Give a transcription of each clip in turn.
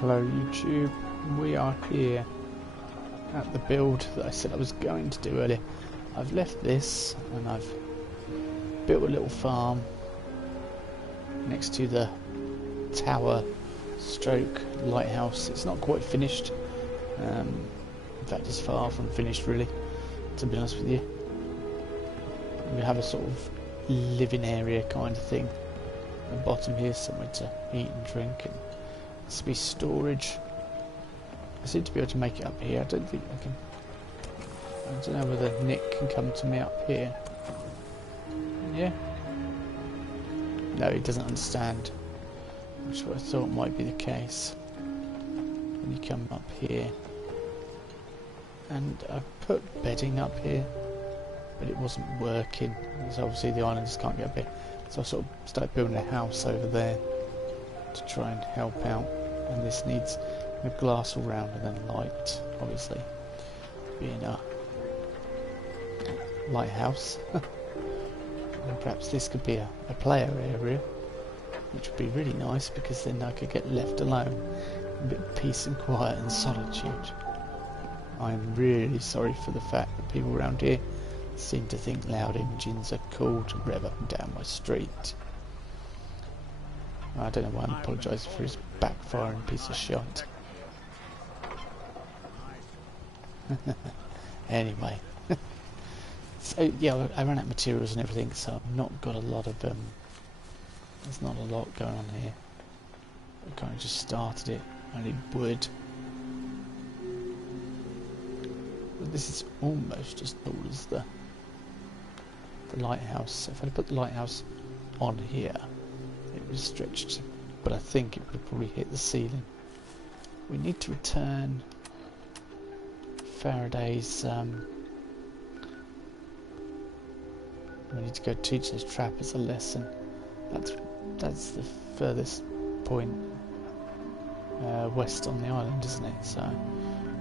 Hello YouTube, we are here at the build that I said I was going to do earlier. I've left this and I've built a little farm next to the tower stroke lighthouse. It's not quite finished, in fact it's far from finished really, to be honest with you. We have a sort of living area kind of thing at the bottom here, somewhere to eat and drink, and this will be storage. I seem to be able to make it up here. I don't think I can. I don't know whether Nick can come to me up here. Yeah? No, he doesn't understand, which is what I thought might be the case. When you come up here, and I put bedding up here, but it wasn't working. So obviously the islanders can't get up here. So I sort of started building a house over there to try and help out. And this needs a glass all round and then light, obviously, being a lighthouse. And perhaps this could be a player area, which would be really nice because then I could get left alone, a bit of peace and quiet and solitude. I'm really sorry for the fact that people around here seem to think loud engines are cool to rev up and down my street. I don't know why I'm apologising for his backfiring piece of shit. Anyway, so yeah, I ran out of materials and everything, so I've not got a lot of there's not a lot going on here. I kind of just started it. I need wood. But this is almost as tall as the lighthouse. So if I put the lighthouse on here, it was stretched, but I think it would probably hit the ceiling. We need to return Faraday's. We need to go teach those trappers a lesson. That's the furthest point west on the island, isn't it? So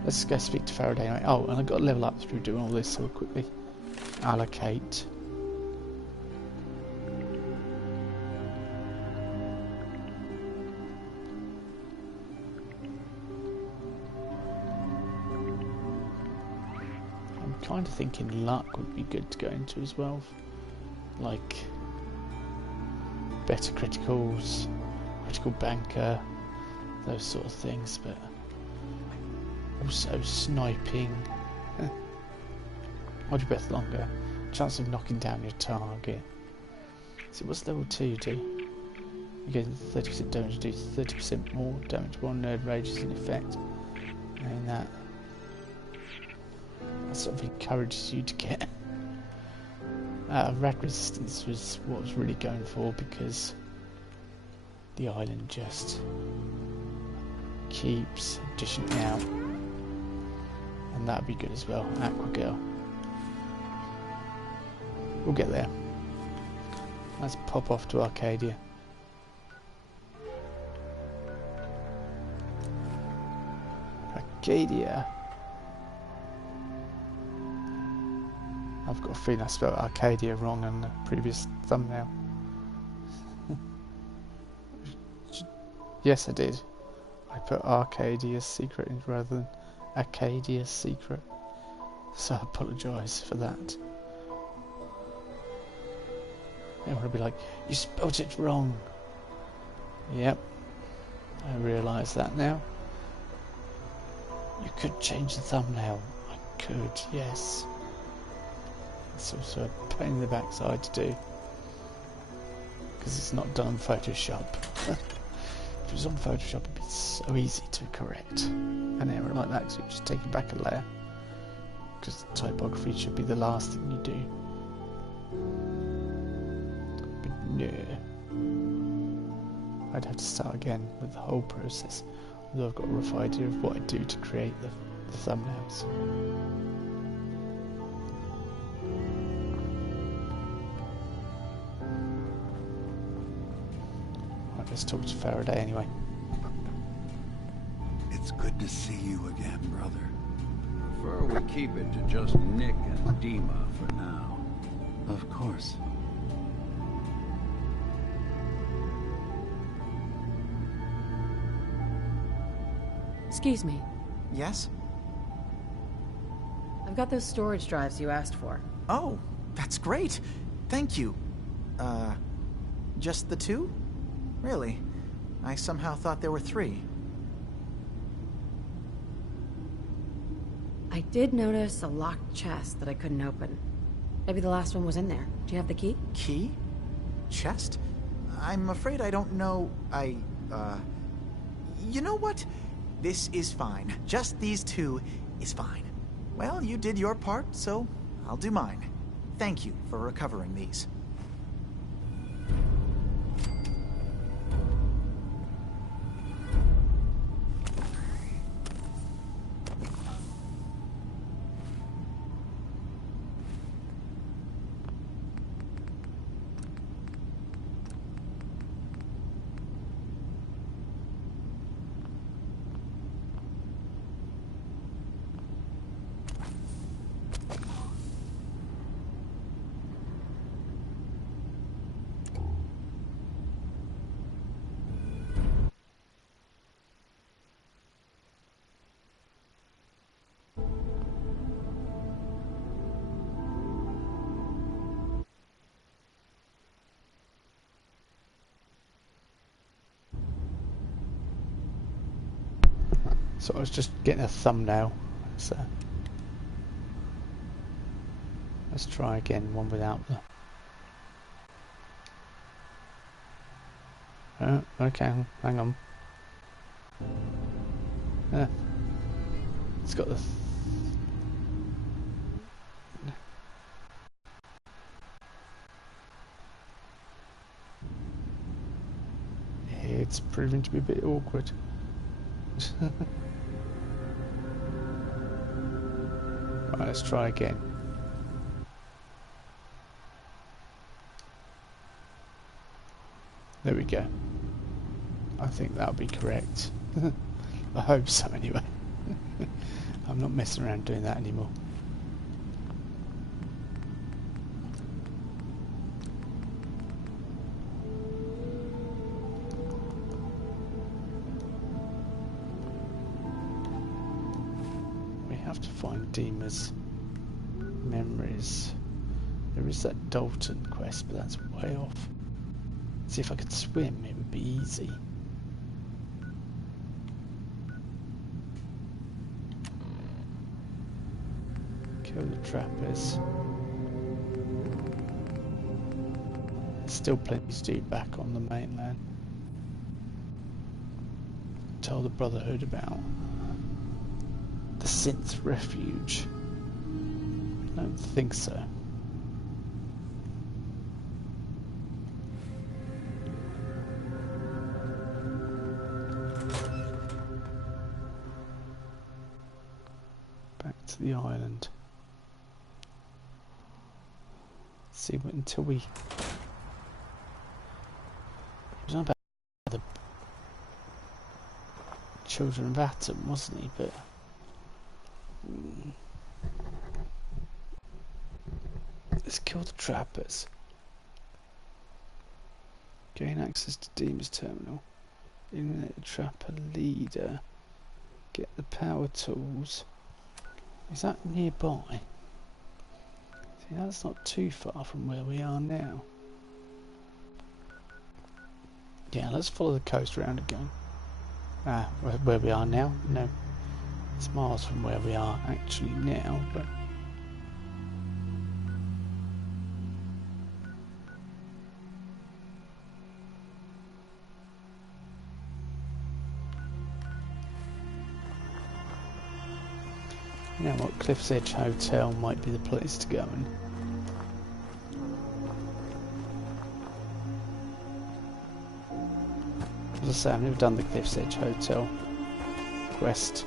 let's go speak to Faraday anyway. Oh, and I've got to level up through doing all this, so we'll quickly allocate. Kind of thinking luck would be good to go into as well, like better criticals, critical banker, those sort of things, but also sniping. Hold your breath longer, chance of knocking down your target. So what's level 2 do? You get 30% damage, do 30% more damage while nerd rage is in effect, and that sort of encourages you to get rad resistance was what I was really going for, because the island just keeps dishing out, and that'd be good as well. Aqua Girl, we'll get there. Let's pop off to Arcadia. Arcadia. I've got a feeling I spelled Arcadia wrong on the previous thumbnail. Yes, I did. I put Arcadia's Secret in rather than Arcadia's Secret, so I apologise for that. Everyone will be like, you spelled it wrong. Yep, I realise that now. You could change the thumbnail. I could, yes. It's also a pain in the backside to do, because it's not done on Photoshop. If it was on Photoshop, it'd be so easy to correct an error like that, because you just take it back a layer, because typography should be the last thing you do. But no, I'd have to start again with the whole process, although I've got a rough idea of what I do to create the thumbnails. Let's talk to Faraday anyway. It's good to see you again, brother. Prefer we keep it to just Nick and Dima for now. Of course. Excuse me. Yes? I've got those storage drives you asked for. Oh, that's great. Thank you. Just the 2? Really? I somehow thought there were 3. I did notice a locked chest that I couldn't open. Maybe the last one was in there. Do you have the key? Key? Chest? I'm afraid I don't know. You know what? This is fine. Just these 2 is fine. Well, you did your part, so I'll do mine. Thank you for recovering these. So I was just getting a thumbnail. So let's try again, one without the... Oh, okay, hang on. It's got the... It's proving to be a bit awkward. Right, let's try again. There we go. I think that'll be correct. I hope so anyway. I'm not messing around doing that anymore. We have to find Dima's memories. There is that Dalton quest, but that's way off. See, if I could swim, it would be easy. Kill the trappers. Still plenty to do back on the mainland. Tell the Brotherhood about the Synth Refuge. I don't think so. Back to the island. See what until we... It was about the children of Atom, wasn't he? But let's kill the trappers. Gain access to Dima's terminal. Eliminate the trapper leader. Get the power tools. Is that nearby? See, that's not too far from where we are now. Yeah, let's follow the coast round again. Where we are now? No. It's miles from where we are actually now, but... You know what, Cliff's Edge Hotel might be the place to go in. As I say, I've never done the Cliff's Edge Hotel quest.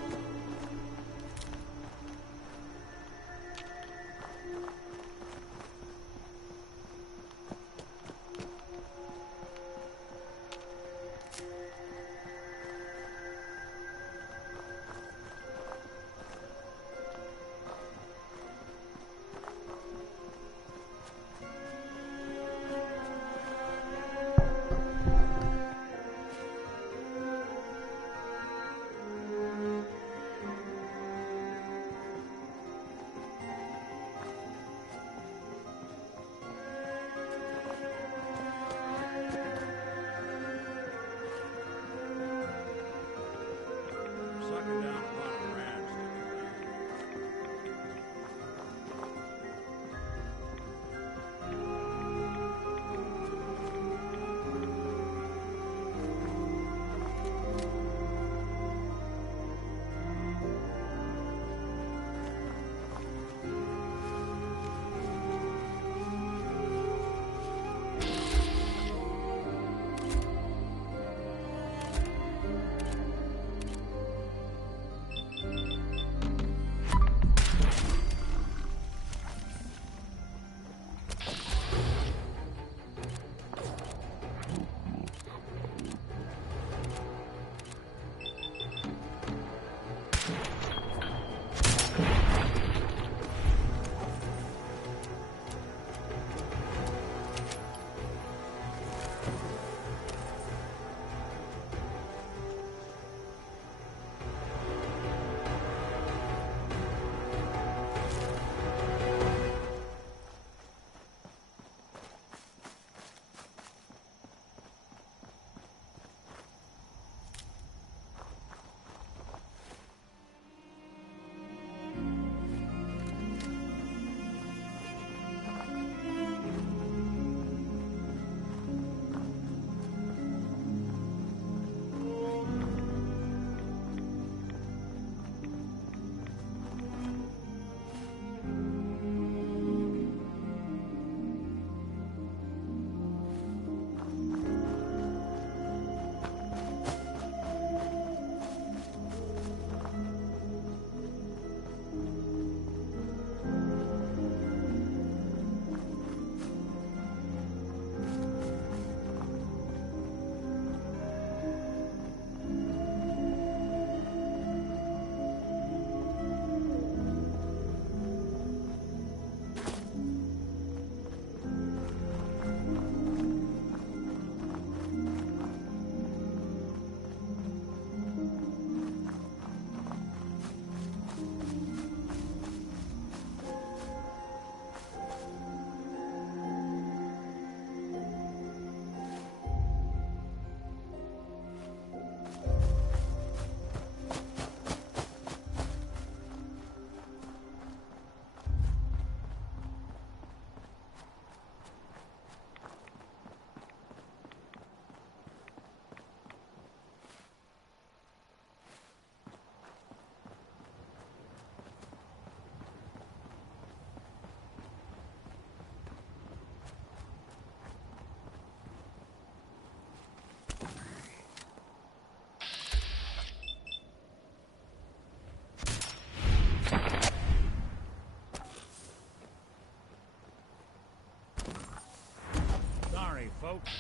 folks.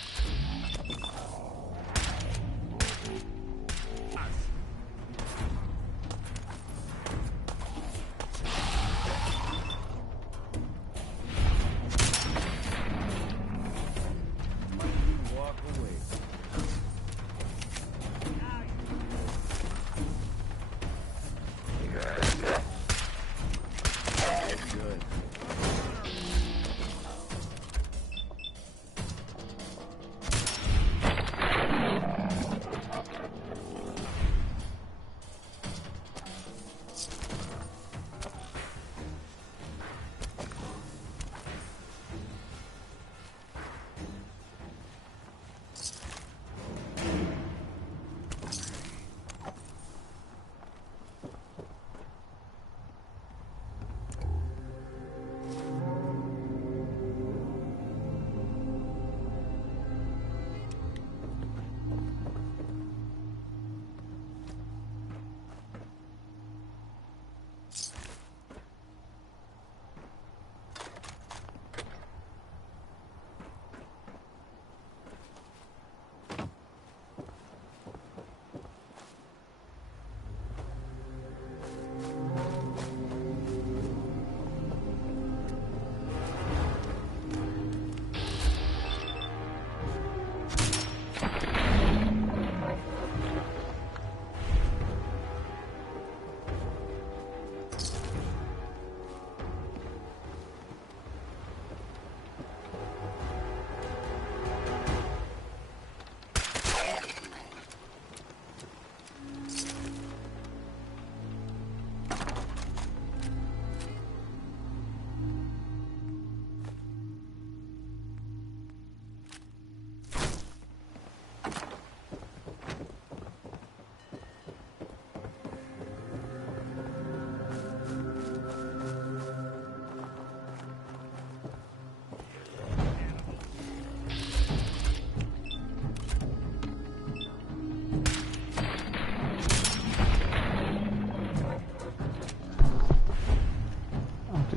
Walk away. Good.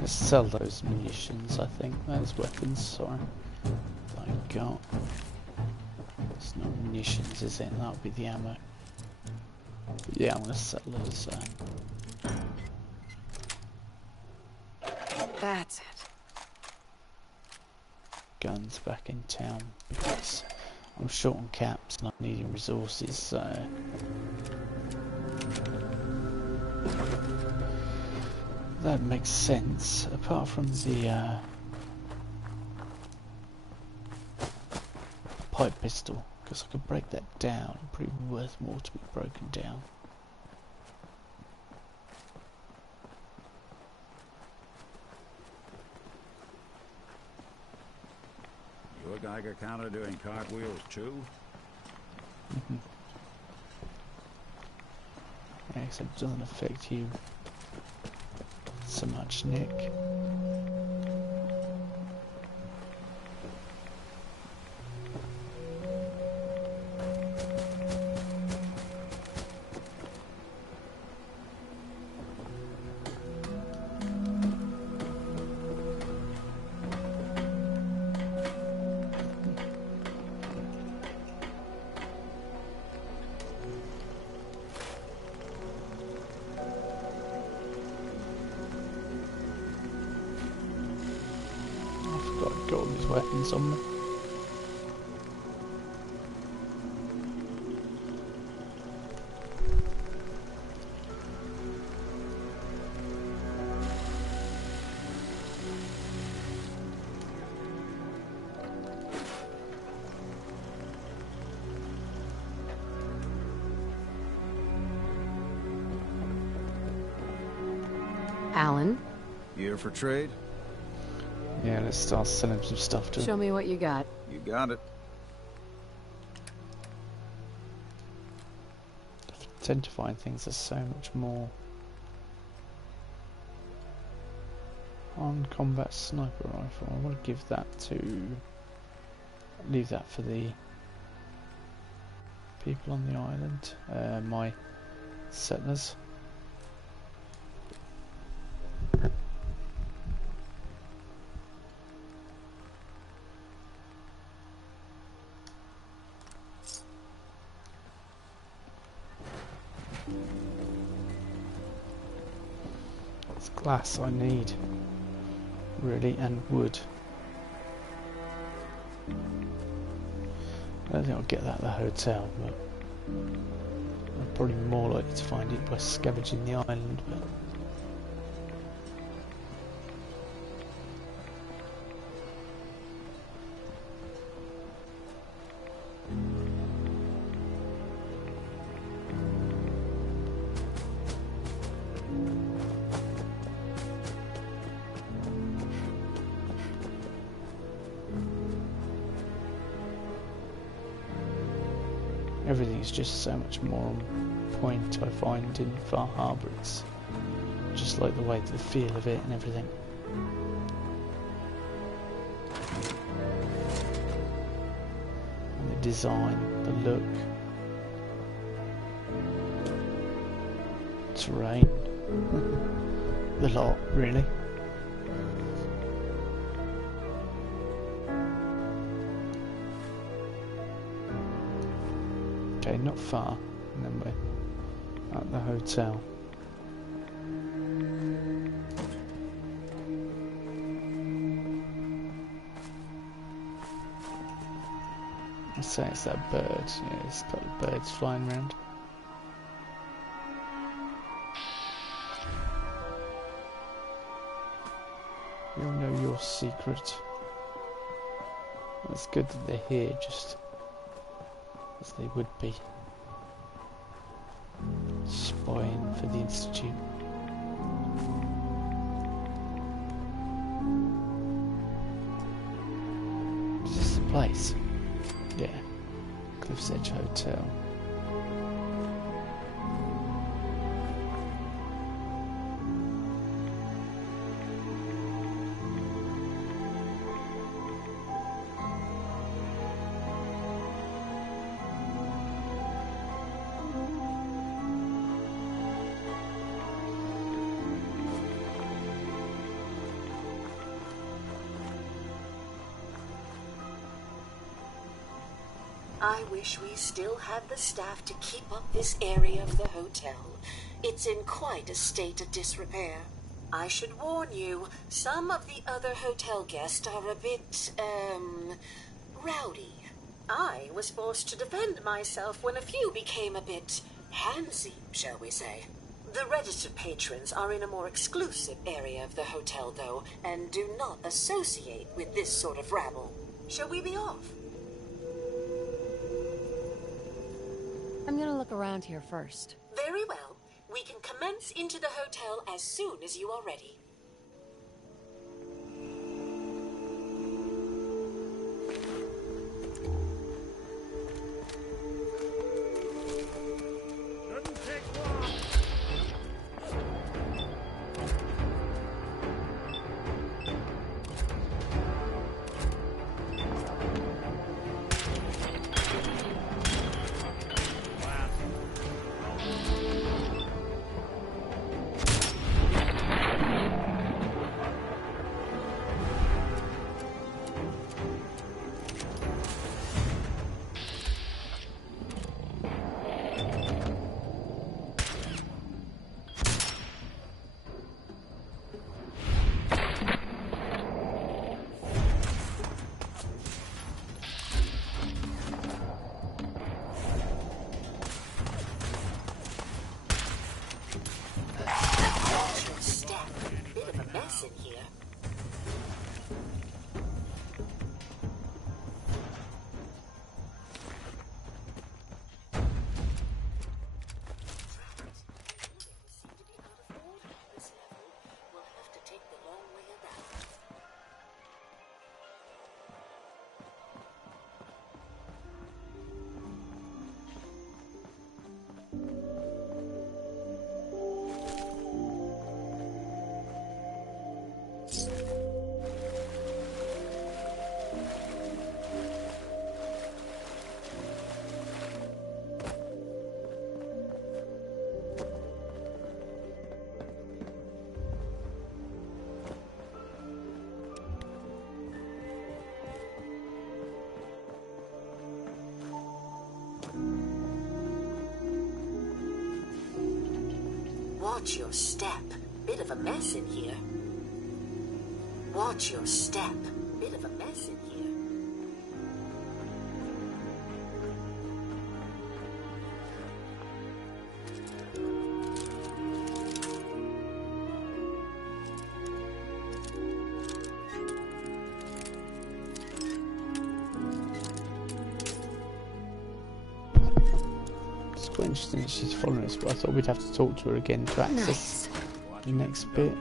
Sell those munitions, I think. Those weapons, sorry. That I got. It's not munitions, is it? That'll be the ammo. But yeah, I'm gonna sell those That's it. guns back in town because I'm short on caps and I'm needing resources, so that makes sense, apart from the pipe pistol, because I could break that down. It'd probably be worth more to be broken down. Your Geiger counter doing cartwheels too? Yeah, except it doesn't affect you so much, Nick. Got all these weapons on me. Alan, Here for trade? Yeah, let's start selling some stuff to show me what you got. You got it. tend to find things are so much more on combat sniper rifle. I want to give that to leave that for the people on the island, my settlers. It's glass I need, really, and wood. I don't think I'll get that at the hotel, but I'm probably more likely to find it by scavenging the island. But everything's just so much more on point, I find, in Far Harbour. It's just like the way, the feel of it and everything. And the design, the look, terrain, the lot, really. Okay, not far, and then we're at the hotel. I say it's that bird, yeah, it's got birds flying around. You'll know your secret. It's good that they're here, just as they would be, spying for the Institute. Is this the place? Yeah, Cliff's Edge Hotel. I wish we still had the staff to keep up this area of the hotel. It's in quite a state of disrepair. I should warn you, some of the other hotel guests are a bit, rowdy. I was forced to defend myself when a few became a bit handsy, shall we say. The registered patrons are in a more exclusive area of the hotel, though, and do not associate with this sort of rabble. Shall we be off? I'm gonna look around here first. Very well. We can commence into the hotel as soon as you are ready. Watch your step. Bit of a mess in here. Watch your step. Bit of a mess in here. It's quite interesting that she's following us, but I thought we'd have to talk to her again to access the next bit.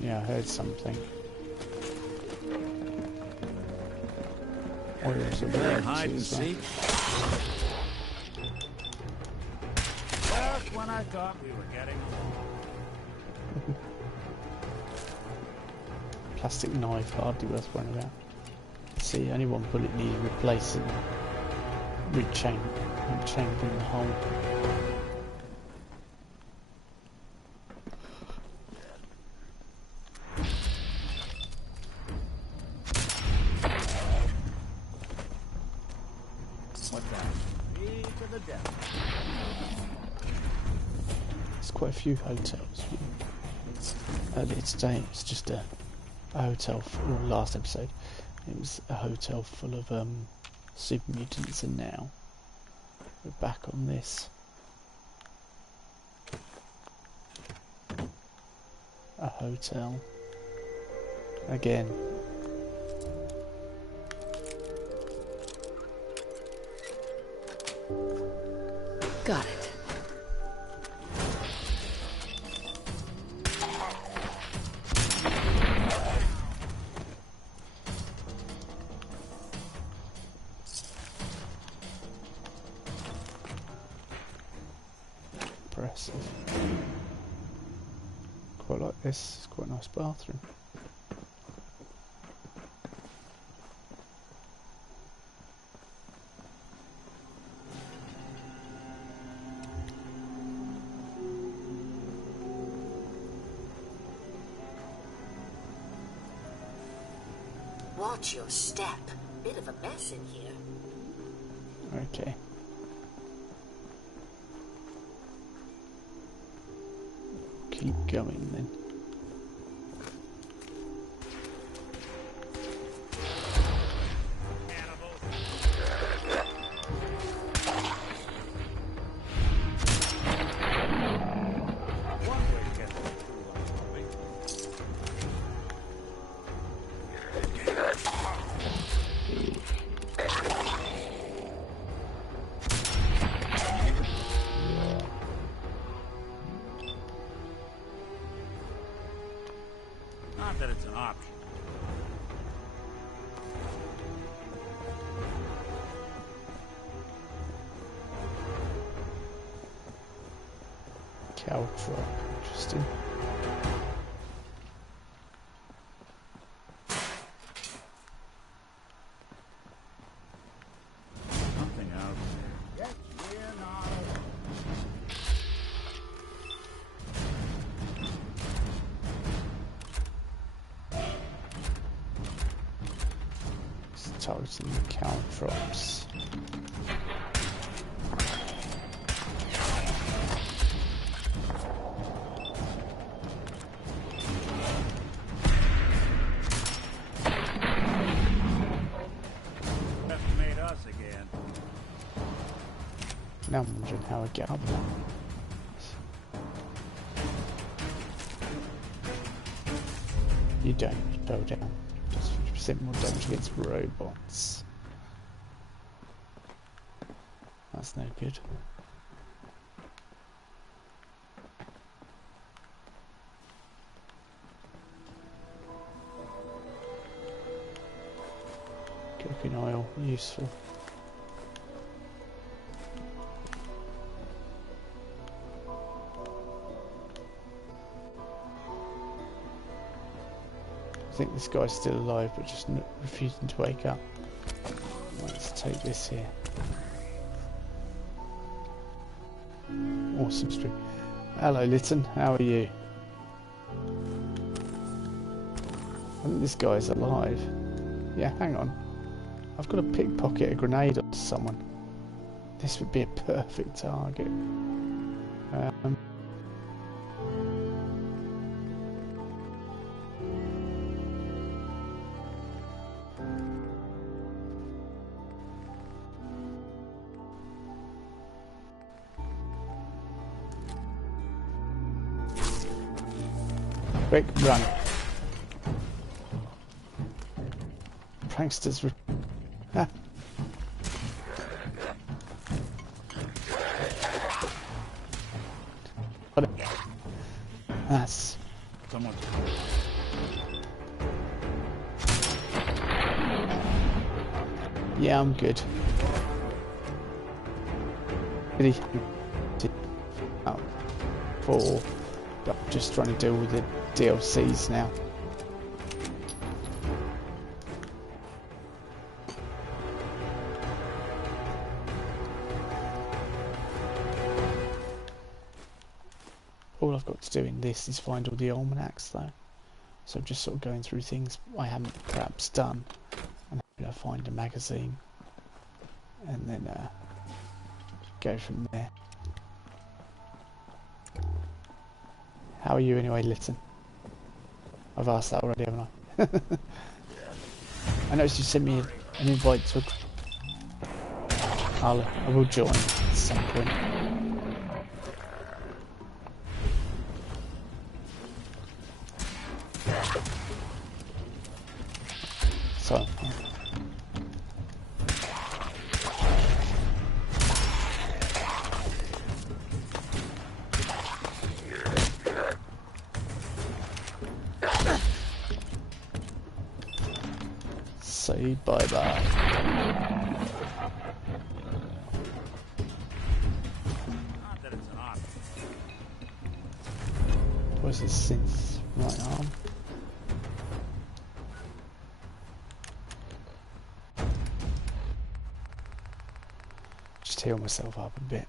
Yeah, I heard something. Oh, there's a bird Hide and as well. seek. Just when I thought we were getting along. Plastic knife, hardly worth worrying about. See, only one bullet needed replacing, rechambering the hole. What's that? Me to the death. There's quite a few hotels. Earlier today it was just a hotel, or last episode, it was a hotel full of super mutants, and now we're back on this. A hotel. Again. Got it. Impressive. Quite like this. It's quite a nice bathroom. Watch your step. Bit of a mess in here. Okay. Keep going then. Not that it's an option. Cow truck. Interesting. Something out there. Yes, we're not alone. It's targeting the cow drops. Just made us again. Now I'm wondering how I get up there. You don't go down. Just 50% more damage against robots. That's no good. Cooking oil, useful. I think this guy's still alive, but just refusing to wake up. Let's take this here. Awesome stream. Hello, Lytton. How are you? I think this guy's alive. Yeah, hang on. I've got to pickpocket a grenade onto someone. This would be a perfect target. Quick, run. Pranksters. Ah. Got it. That's. Someone. Yeah, I'm good. Really? Oh, 4. I'm just trying to deal with the DLCs now. All I've got to do in this is find all the almanacs though. So I'm just sort of going through things I haven't perhaps done. And hopefully I find a magazine. And then go from there. How are you anyway, Lytton? I've asked that already, haven't I? I noticed you sent me an invite to I will join at some point. So, say bye-bye. Where's his synth right arm? Just heal myself up a bit.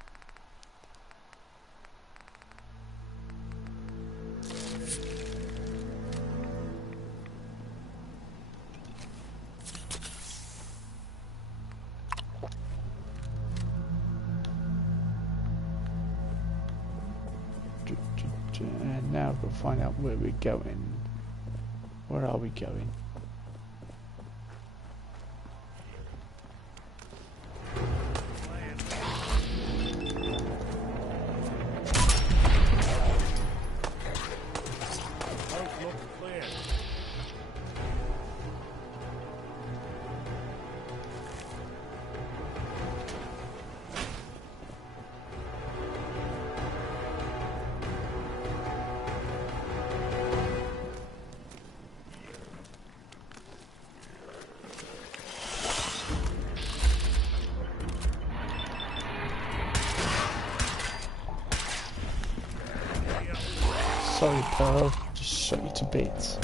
And now I've got to find out where we're going. Where are we going? Sorry, Pearl. Just shot you to bits.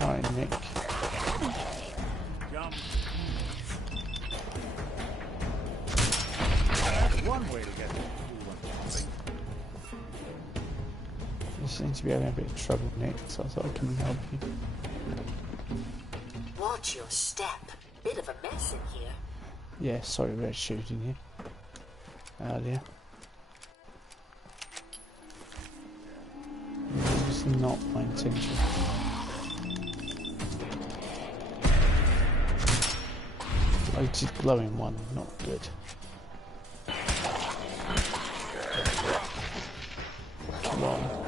Alright, Nick. You seem to be having a bit of trouble, Nick, so I thought I'd come and help you. Watch your step. Bit of a mess in here. Yeah, sorry about shooting you earlier. It was not my intention. Lighted glowing one, not good. Come on.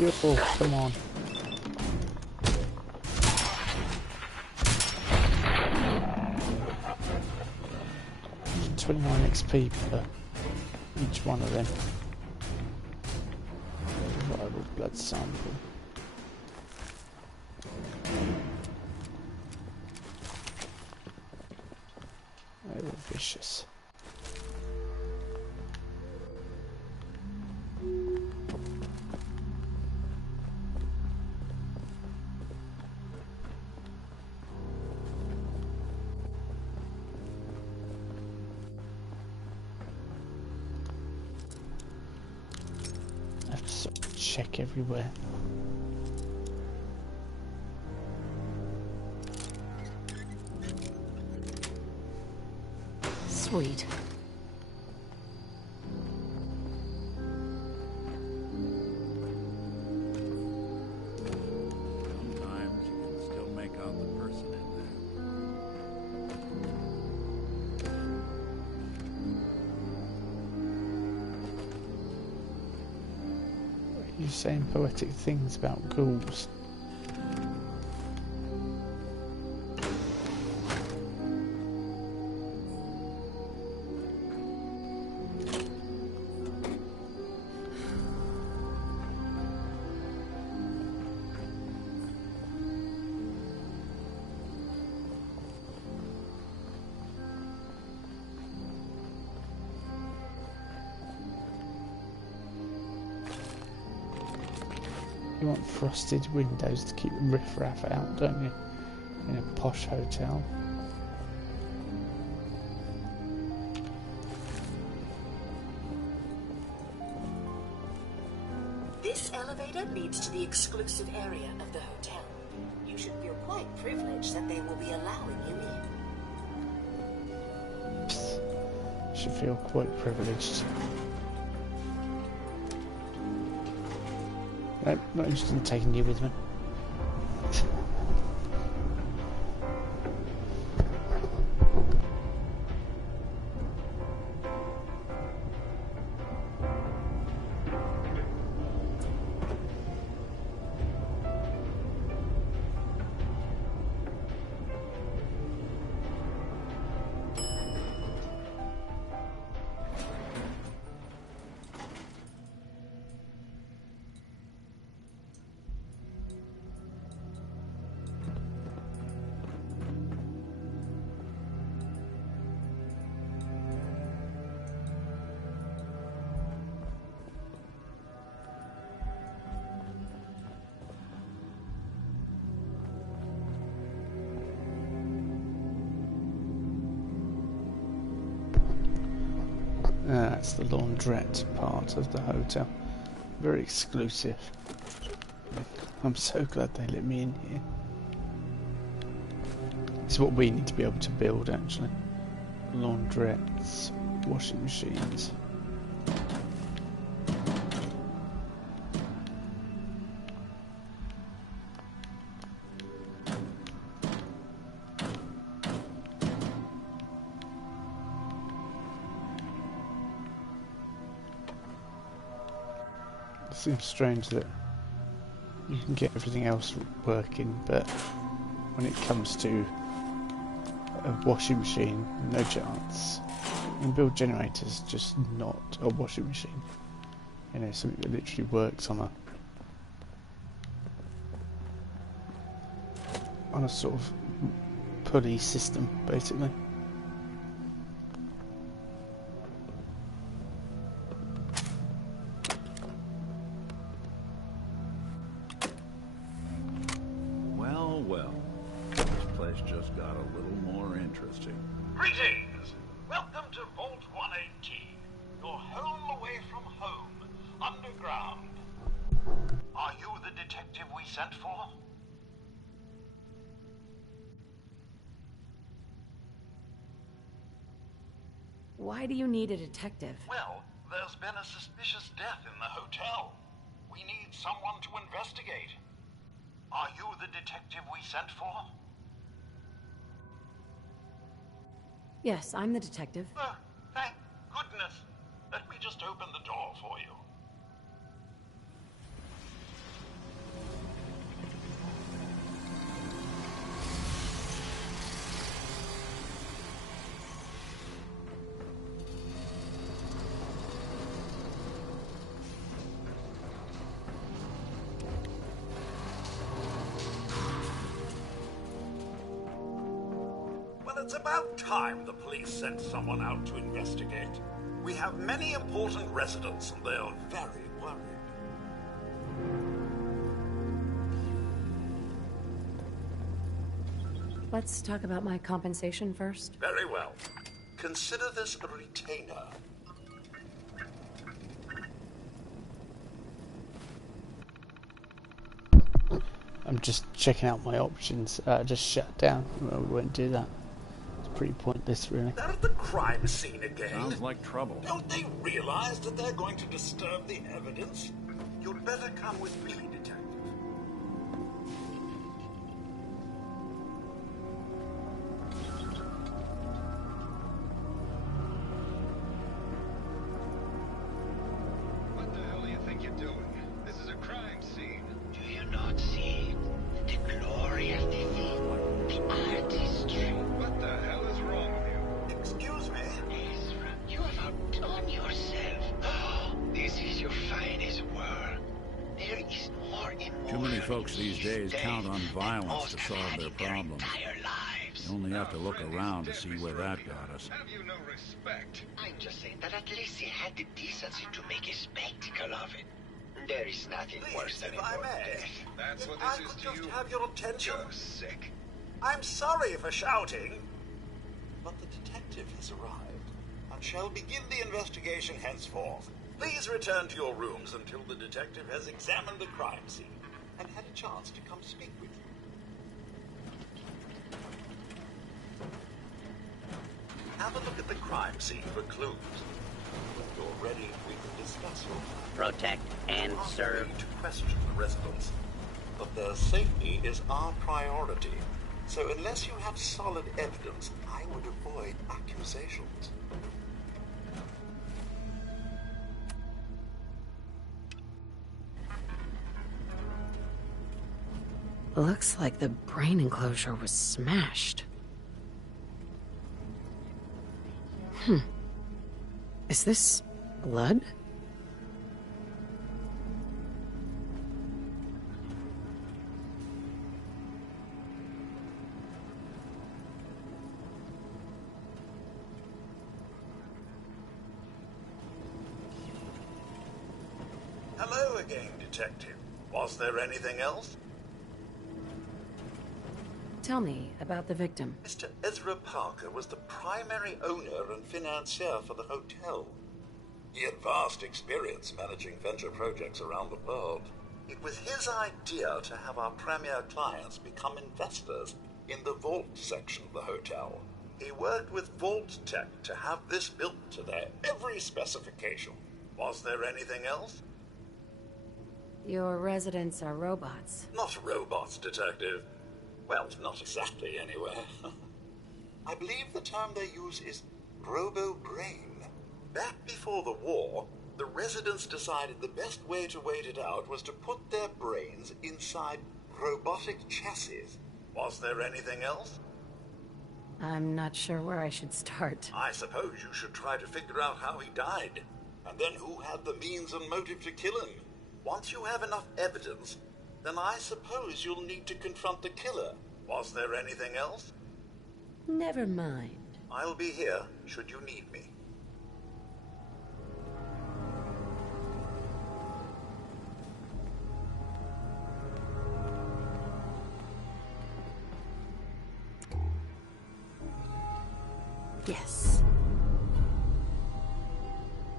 cure, come on. 29 XP per each one of them. Vital blood sample. They were vicious. I have to sort of check everywhere. Sweet. Sometimes you can still make out the person in You're saying poetic things about ghouls. You want frosted windows to keep riffraff out, don't you? In a posh hotel. This elevator leads to the exclusive area of the hotel. You should feel quite privileged that they will be allowing you in. Should feel quite privileged. Nope, not interested in taking you with me. That's the laundrette part of the hotel. Very exclusive. I'm so glad they let me in here. It's what we need to be able to build, actually. Laundrettes, washing machines. It seems strange that you can get everything else working, but when it comes to a washing machine, no chance. You can build generators, just not a washing machine. You know, something that literally works on a sort of pulley system, basically. Well, this place just got a little more interesting. Greetings! Welcome to Vault 118, your home away from home, underground. Are you the detective we sent for? Why do you need a detective? Well, there's been a suspicious death in the hotel. We need someone to investigate. Are you the detective we sent for? Yes, I'm the detective. Oh, thank goodness. Let me just open the door for you. It's about time the police sent someone out to investigate. We have many important residents and they are very worried. Let's talk about my compensation first. Very well. Consider this a retainer. I'm just checking out my options. Just shut down. Well, we won't do that. It's pretty pointless, really. They're at the crime scene again. Sounds like trouble. Don't they realize that they're going to disturb the evidence? You'd better come with me, detective. What the hell do you think you're doing? This is a crime scene. Do you not see the glory of the thing? The artistry. What the hell is wrong with you? Excuse me? Ezra, you have outdone yourself. This is your finest work. There is more emotion. Too many folks these days count on violence to solve their problems. You only have to look around to see where that got us. Have you no respect? I'm just saying that at least he had the decency to make a spectacle of it. There is nothing worse than a death. That's what I this is could to just you. have your attention. You're sick. I'm sorry for shouting. But the detective has arrived and shall begin the investigation henceforth. Please return to your rooms until the detective has examined the crime scene and had a chance to come speak with you. Have a look at the crime scene for clues. When you're ready, we can discuss your Protect and serve. to question the residents. But their safety is our priority. So unless you have solid evidence, I would avoid accusations. Looks like the brain enclosure was smashed. Is this blood? Hello again, Detective. Was there anything else? Tell me about the victim. Mr. Ezra Parker was the primary owner and financier for the hotel. He had vast experience managing venture projects around the world. It was his idea to have our premier clients become investors in the vault section of the hotel. He worked with Vault Tech to have this built to their every specification. Was there anything else? Your residents are robots. Not robots, Detective. Well, not exactly, anyway. I believe the term they use is robo-brain. Back before the war, the residents decided the best way to wait it out was to put their brains inside robotic chassis. Was there anything else? I'm not sure where I should start. I suppose you should try to figure out how he died, and then who had the means and motive to kill him. Once you have enough evidence, then I suppose you'll need to confront the killer. Was there anything else? Never mind. I'll be here, should you need me. Yes.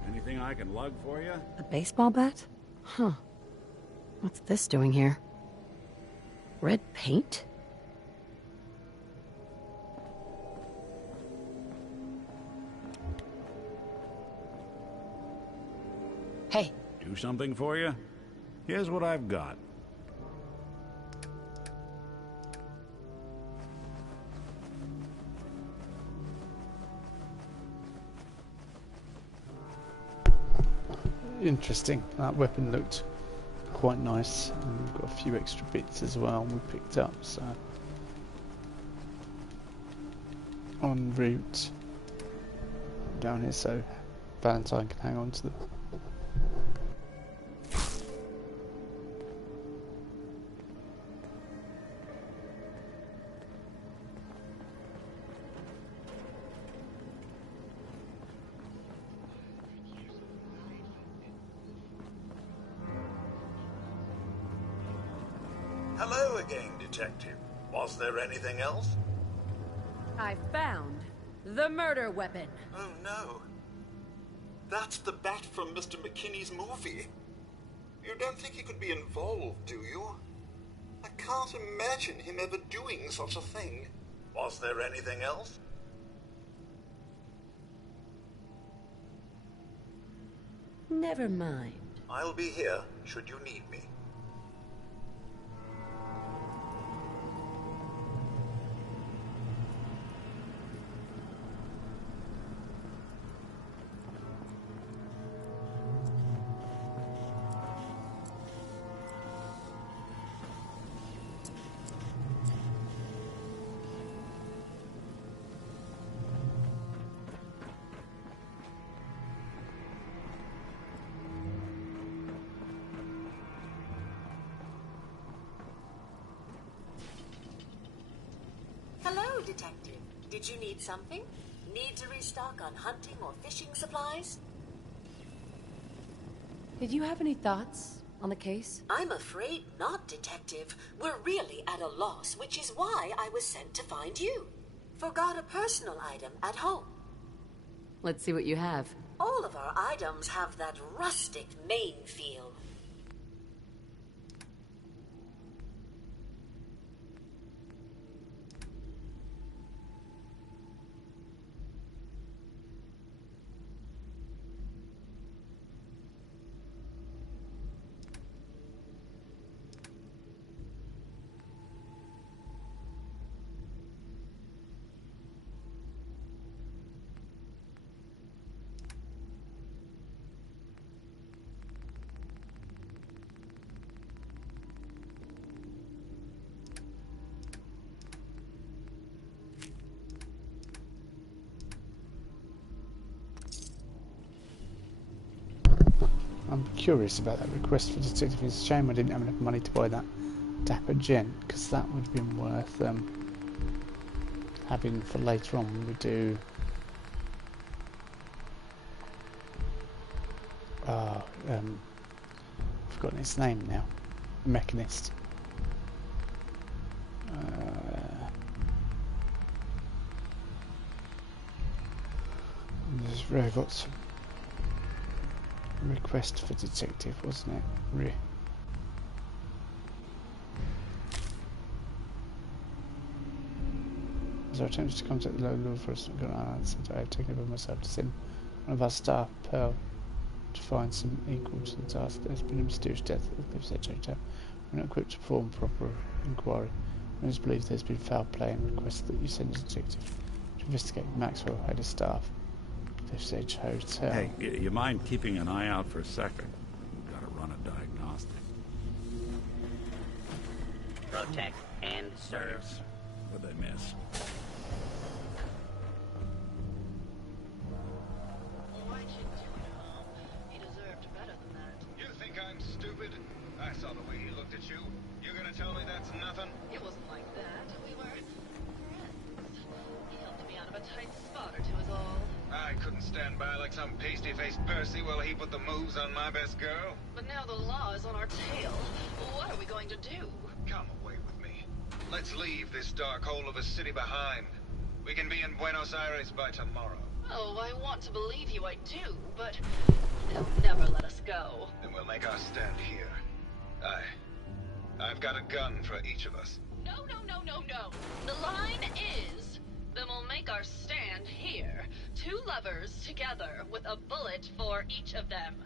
Anything I can lug for you? A baseball bat? Huh. What's this doing here? Red paint? Hey. Do something for you? Here's what I've got. Interesting. That weapon looked quite nice. And we've got a few extra bits as well we picked up, so en route down here so Valentine can hang on to them. Hello again, Detective. Was there anything else? I found the murder weapon. Oh no. That's the bat from Mr. McKinney's movie. You don't think he could be involved, do you? I can't imagine him ever doing such a thing. Was there anything else? Never mind. I'll be here should you need me. Hello, Detective. Did you need something? Need to restock on hunting or fishing supplies? Did you have any thoughts on the case? I'm afraid not, Detective. We're really at a loss, which is why I was sent to find you. Forgot a personal item at home. Let's see what you have. All of our items have that rustic Maine feel. I'm curious about that request for detective. It's a shame I didn't have enough money to buy that dapper gent, because that would have been worth having for later on when we do I've forgotten his name now. Mechanist. There's robots. Request for detective, wasn't it? As I attempted to contact the local law enforcement, I have taken it upon myself to send one of our staff, Pearl, to find some equal to the task. There has been a mysterious death at the Cliff's Edge Hotel. We're not equipped to perform proper inquiry. I just believe there's been foul play and request that you send a detective to investigate. Maxwell, head of staff, Cliff's Edge Hotel. Hey, you mind keeping an eye out for a second? We've got to run a diagnostic. Protect and serve. Thanks. What'd they miss? Why'd you do it, Mom? He deserved better than that. You think I'm stupid? I saw the way he looked at you. You're gonna tell me that's nothing? It wasn't like that. We were friends. He helped me out of a tight spot or two is all. I couldn't stand by like some pasty-faced Percy while he put the moves on my best girl. But now the law is on our tail. What are we going to do? Come away with me. Let's leave this dark hole of a city behind. We can be in Buenos Aires by tomorrow. Oh, I want to believe you, I do, but they'll never let us go. Then we'll make our stand here. I've got a gun for each of us. No. The line is, then we'll make our stand here. 2 lovers together with a bullet for each of them.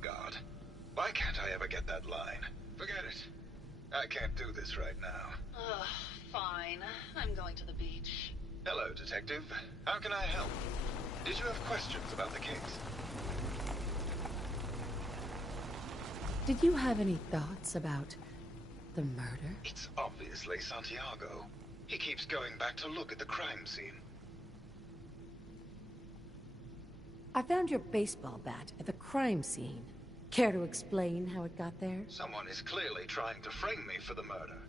God, why can't I ever get that line? Forget it. I can't do this right now. Ugh, fine. I'm going to the beach. Hello, Detective. How can I help? Did you have questions about the case? Did you have any thoughts about the murder? It's obviously Santiago. He keeps going back to look at the crime scene. I found your baseball bat at the crime scene. Care to explain how it got there? Someone is clearly trying to frame me for the murder.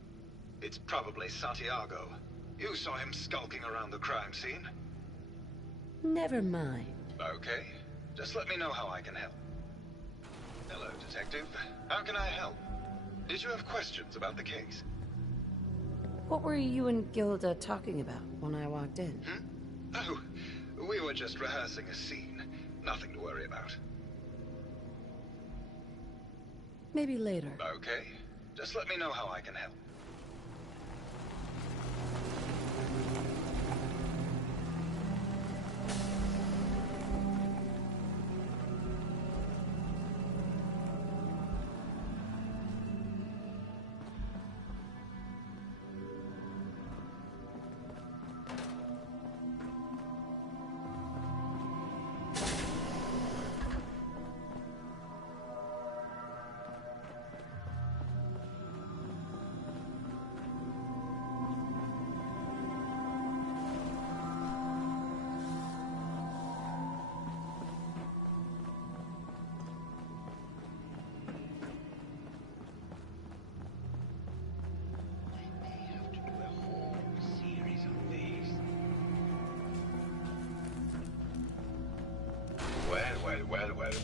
It's probably Santiago. You saw him skulking around the crime scene. Never mind. Okay. Just let me know how I can help. Hello, Detective. How can I help? Did you have questions about the case? What were you and Gilda talking about when I walked in? Oh, we were just rehearsing a scene. Nothing to worry about. Maybe later. Okay. Just let me know how I can help.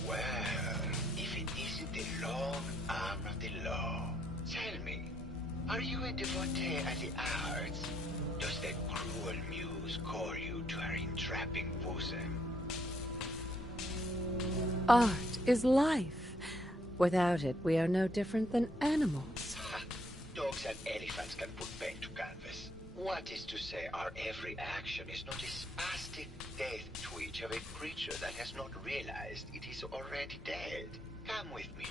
Well. If it isn't the long arm of the law. Tell me, are you a devotee of the arts? Does that cruel muse call you to her entrapping bosom? Art is life. Without it, we are no different than animals. Dogs and elephants can put pen to canvas. What is to say our every action is not a spastic death twitch of a creature that has not realized it is already dead? Come with me.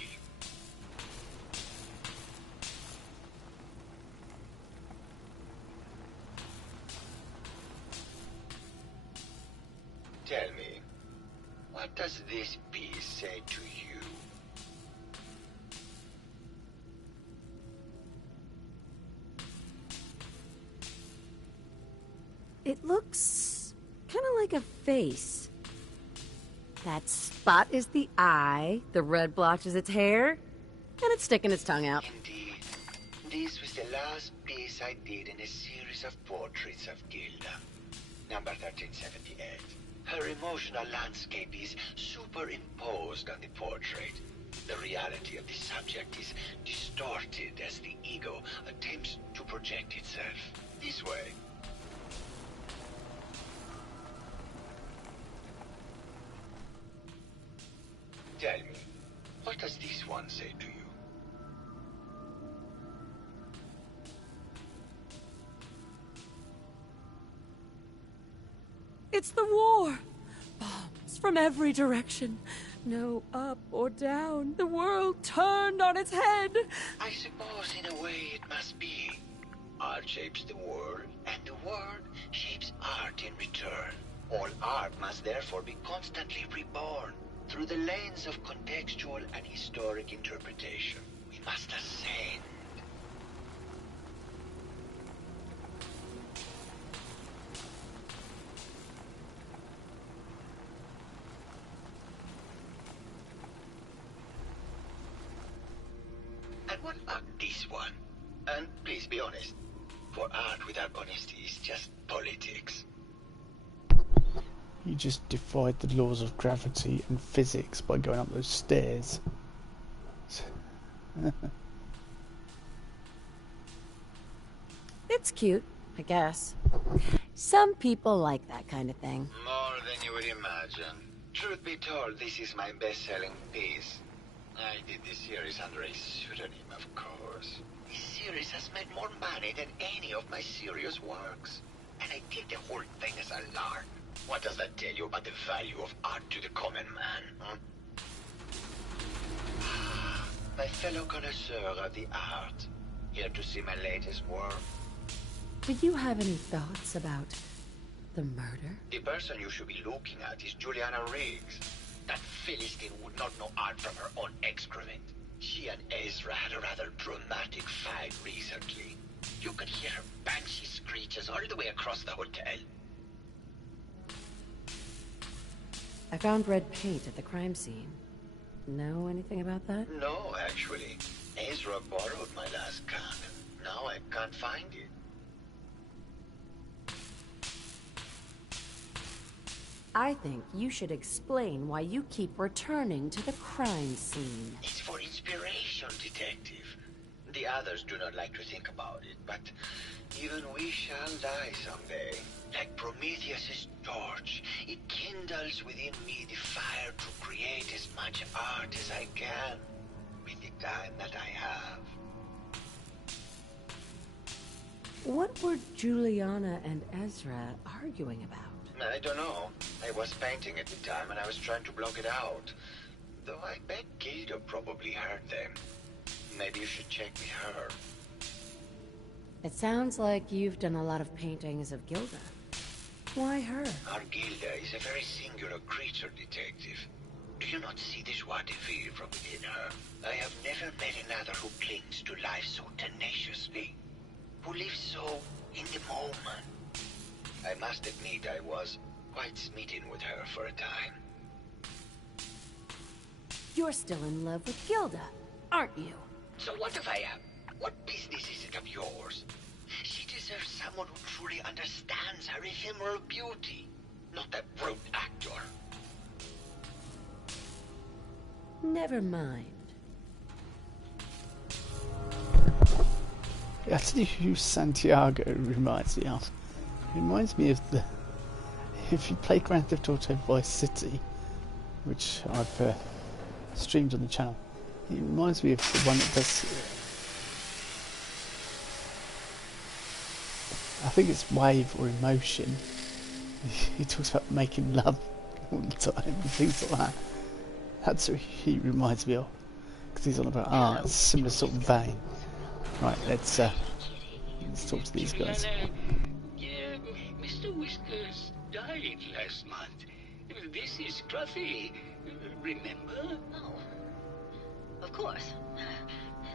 Tell me, what does this piece say to you? It looks kind of like a face. That spot is the eye, the red blotch is its hair, and it's sticking its tongue out. Indeed. This was the last piece I did in a series of portraits of Gilda. Number 1378. Her emotional landscape is superimposed on the portrait. The reality of the subject is distorted as the ego attempts to project itself. This way. Tell me, what does this one say to you? It's the war! Bombs from every direction. No up or down. The world turned on its head. I suppose in a way it must be. Art shapes the world, and the world shapes art in return. All art must therefore be constantly reborn. Through the lens of contextual and historic interpretation, we must ascend. And what about this one? And please be honest, for art without honesty is just politics. You just defied the laws of gravity and physics by going up those stairs. It's cute, I guess. Some people like that kind of thing. More than you would imagine. Truth be told, this is my best-selling piece. I did this series under a pseudonym, of course. This series has made more money than any of my serious works. And I did the whole thing as a lark. What does that tell you about the value of art to the common man, huh? My fellow connoisseur of the art, here to see my latest work. Did you have any thoughts about the murder? The person you should be looking at is Juliana Riggs. That Philistine would not know art from her own excrement. She and Ezra had a rather dramatic fight recently. You could hear her banshee screeches all the way across the hotel. I found red paint at the crime scene. Know anything about that? No, actually. Ezra borrowed my last can. Now I can't find it. I think you should explain why you keep returning to the crime scene. It's for inspiration, detective. The others do not like to think about it, but even we shall die someday. Like Prometheus's torch, it kindles within me the fire to create as much art as I can with the time that I have. What were Juliana and Ezra arguing about? I don't know. I was painting at the time and I was trying to block it out. Though I bet Gilda probably heard them. Maybe you should check with her. It sounds like you've done a lot of paintings of Gilda. Why her? Our Gilda is a very singular creature, detective. Do you not see this joie de vivre from within her? I have never met another who clings to life so tenaciously. Who lives so in the moment. I must admit I was quite smitten with her for a time. You're still in love with Gilda, aren't you? So what if I am? What business is it of yours? She deserves someone who truly understands her ephemeral beauty, not that brute actor. Never mind. I tell you who Santiago reminds me of. It reminds me of the... If you play Grand Theft Auto Vice City, which I've streamed on the channel, it reminds me of the one that does... I think it's Wave or Emotion. He talks about making love all the time and things like that. That's what he reminds me of. Because he's on about art, it's a similar sort of vein. Right, let's talk to these guys. Mr. Whiskers died last month. This is Scruffy. Remember? Oh. Of course.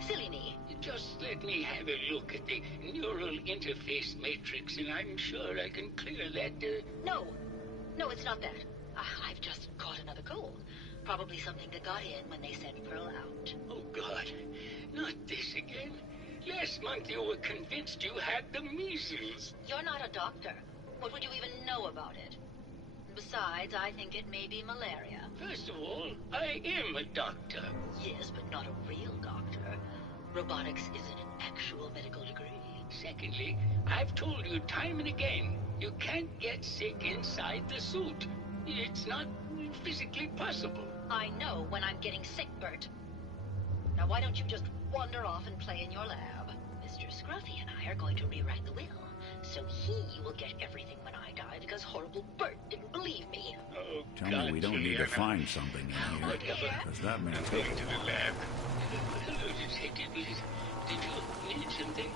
Silly me. Just let me have a look at the neural interface matrix, and I'm sure I can clear that. No. No, it's not that. I've just caught another cold. Probably something that got in when they sent Pearl out. Oh, God. Not this again. Last month you were convinced you had the measles. You're not a doctor. What would you even know about it? Besides, I think it may be malaria. First of all, I am a doctor. Yes, but not a real doctor. Robotics isn't an actual medical degree. Secondly, I've told you time and again, you can't get sick inside the suit. It's not physically possible. I know when I'm getting sick, Bert. Now why don't you just wander off and play in your lab? Mr. Scruffy and I are going to rewrite the will, so he will get everything when I die because horrible Bert didn't believe me. Oh, Tell me we don't need to find something in here, because that may I'm going to the lab. Hello, Detective. Did you need something?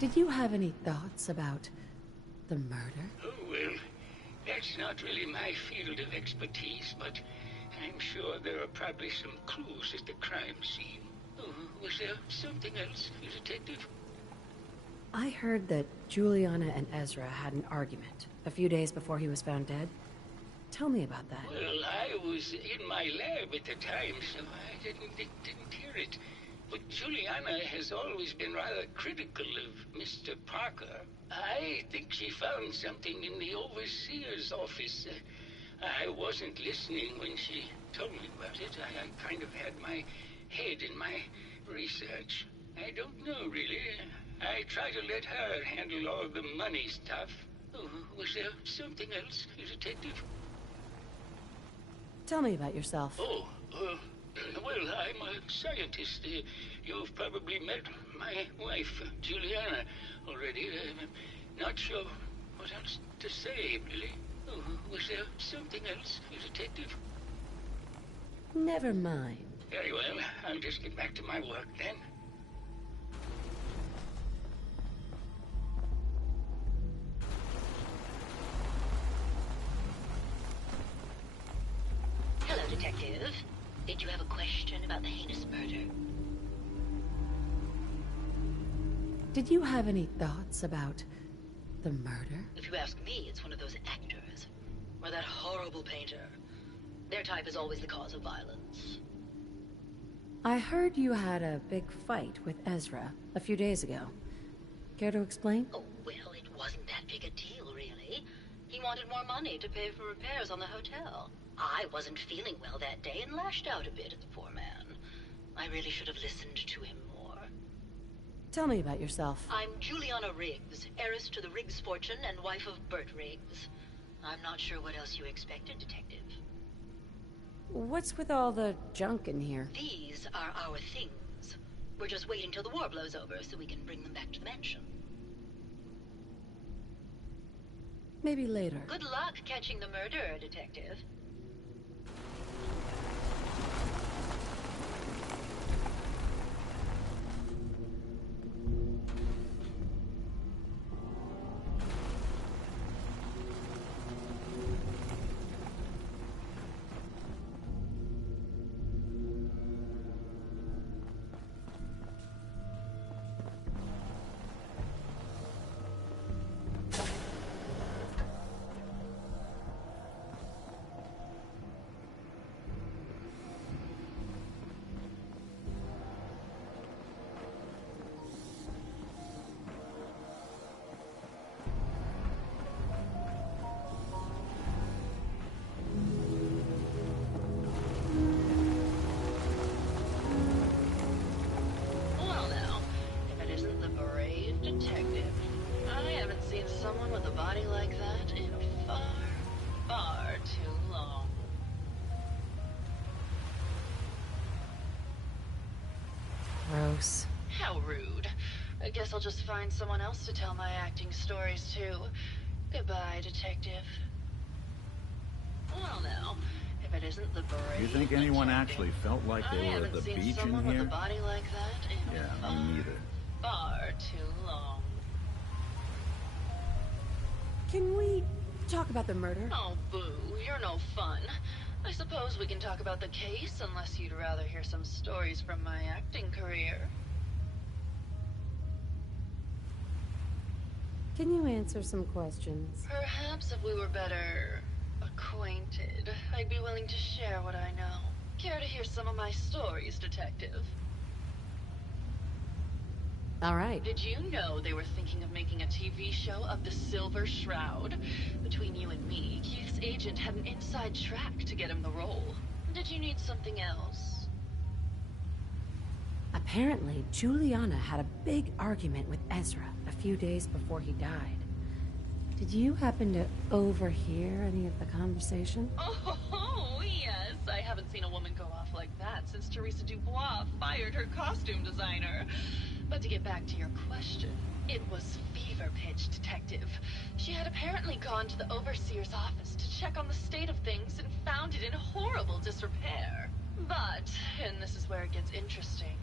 Did you have any thoughts about the murder? Oh, well, that's not really my field of expertise, but I'm sure there are probably some clues at the crime scene. Oh, was there something else, Detective? I heard that Juliana and Ezra had an argument a few days before he was found dead. Tell me about that. Well, I was in my lab at the time, so I didn't hear it. But Juliana has always been rather critical of Mr. Parker. I think she found something in the overseer's office. I wasn't listening when she told me about it. I kind of had my head in my research. I don't know, really. I try to let her handle all the money stuff. Oh, was there something else, Detective? Tell me about yourself. Oh, well, I'm a scientist. You've probably met my wife, Juliana, already. Not sure what else to say, really. Oh, was there something else, Detective? Never mind. Very well. I'll just get back to my work, then. Hello, Detective. Did you have a question about the heinous murder? Did you have any thoughts about the murder? If you ask me, it's one of those actors. Or that horrible painter. Their type is always the cause of violence. I heard you had a big fight with Ezra a few days ago. Care to explain? Oh, well, it wasn't that big a deal, really. He wanted more money to pay for repairs on the hotel. I wasn't feeling well that day and lashed out a bit at the poor man. I really should have listened to him more. Tell me about yourself. I'm Juliana Riggs, heiress to the Riggs fortune and wife of Bert Riggs. I'm not sure what else you expected, Detective. What's with all the junk in here? These are our things. We're just waiting till the war blows over so we can bring them back to the mansion. Maybe later. Good luck catching the murderer, Detective. Gross. How rude. I guess I'll just find someone else to tell my acting stories to. Goodbye, Detective. Well now, if it isn't the brave You think anyone detective, actually felt like they were at the beach in someone with here? a body like that in Yeah, me neither. far too long. Can we talk about the murder? Oh, boo, you're no fun. I suppose we can talk about the case, unless you'd rather hear some stories from my acting career. Can you answer some questions? Perhaps if we were better acquainted, I'd be willing to share what I know. Care to hear some of my stories, Detective? All right. Did you know they were thinking of making a TV show of the Silver Shroud? Between you and me, Keith's agent had an inside track to get him the role. Did you need something else? Apparently, Juliana had a big argument with Ezra a few days before he died. Did you happen to overhear any of the conversation? Oh, yes. I haven't seen a woman go off like that since Teresa Dubois fired her costume designer. But to get back to your question, it was fever pitch, Detective. She had apparently gone to the Overseer's office to check on the state of things and found it in horrible disrepair. But, and this is where it gets interesting,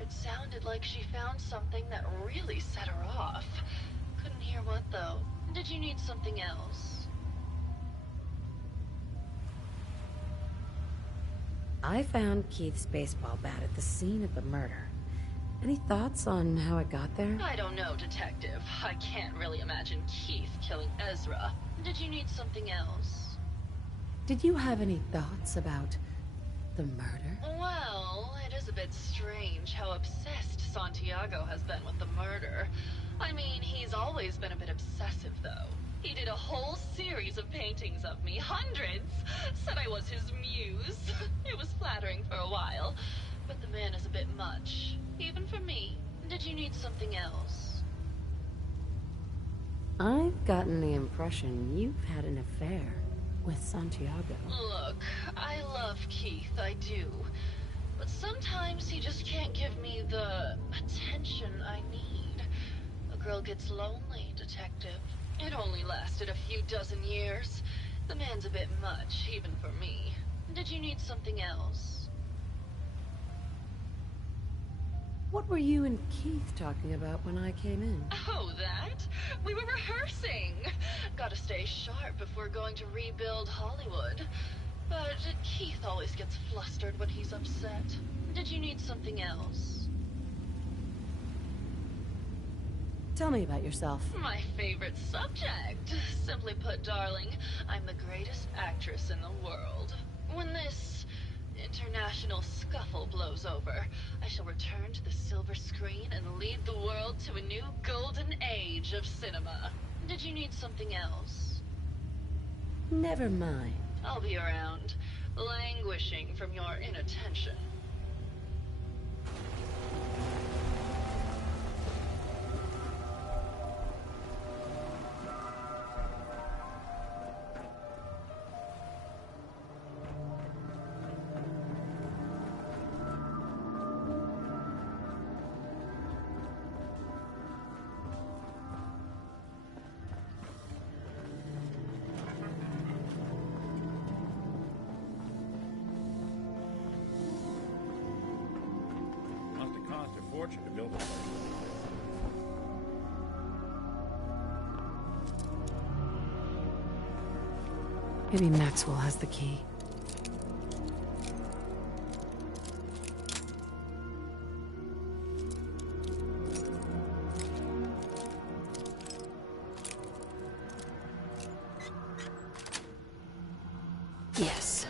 it sounded like she found something that really set her off. Couldn't hear what, though. Did you need something else? I found Keith's baseball bat at the scene of the murder. Any thoughts on how it got there? I don't know, Detective. I can't really imagine Keith killing Ezra. Did you need something else? Did you have any thoughts about the murder? Well, it is a bit strange how obsessed Santiago has been with the murder. I mean, he's always been a bit obsessive, though. He did a whole series of paintings of me, hundreds. Said I was his muse. It was flattering for a while, but the man is a bit much. Even for me. Did you need something else? I've gotten the impression you've had an affair with Santiago. Look, I love Keith, I do. But sometimes he just can't give me the attention I need. A girl gets lonely, Detective. It only lasted a few dozen years. The man's a bit much, even for me. Did you need something else? What were you and Keith talking about when I came in? Oh, that? We were rehearsing. Gotta stay sharp before going to rebuild Hollywood. But Keith always gets flustered when he's upset. Did you need something else? Tell me about yourself. My favorite subject. Simply put, darling, I'm the greatest actress in the world. When this international scuffle blows over, I shall return to the silver screen and lead the world to a new golden age of cinema. Did you need something else? Never mind. I'll be around, languishing from your inattention. fortune to build a place. Maybe Maxwell has the key. Yes.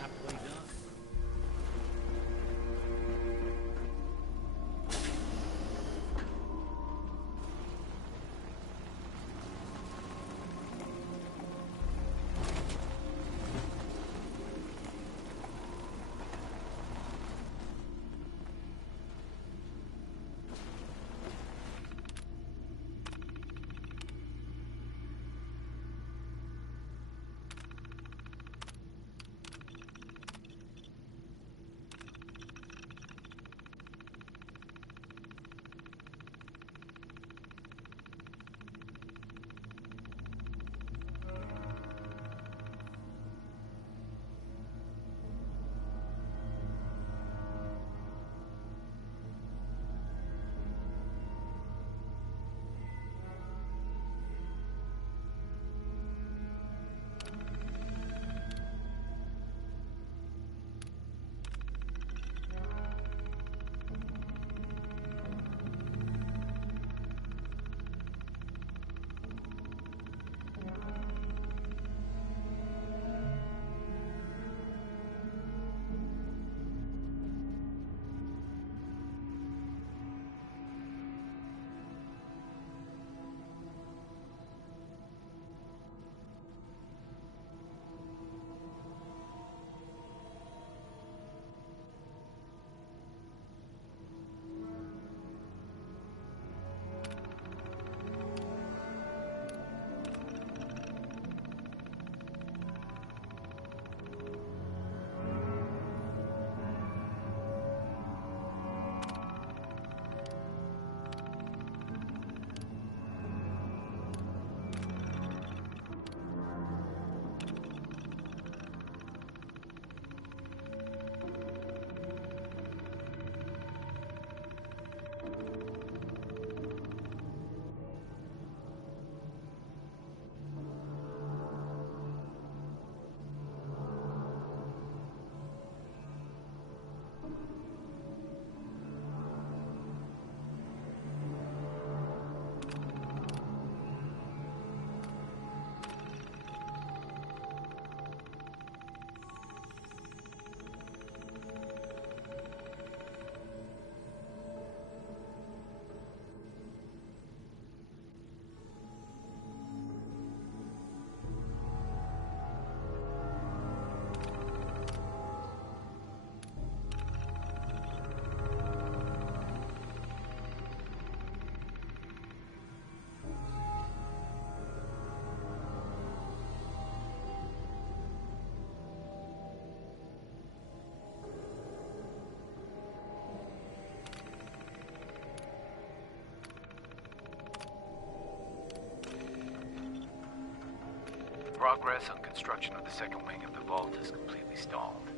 Progress on construction of the second wing of the vault is completely stalled.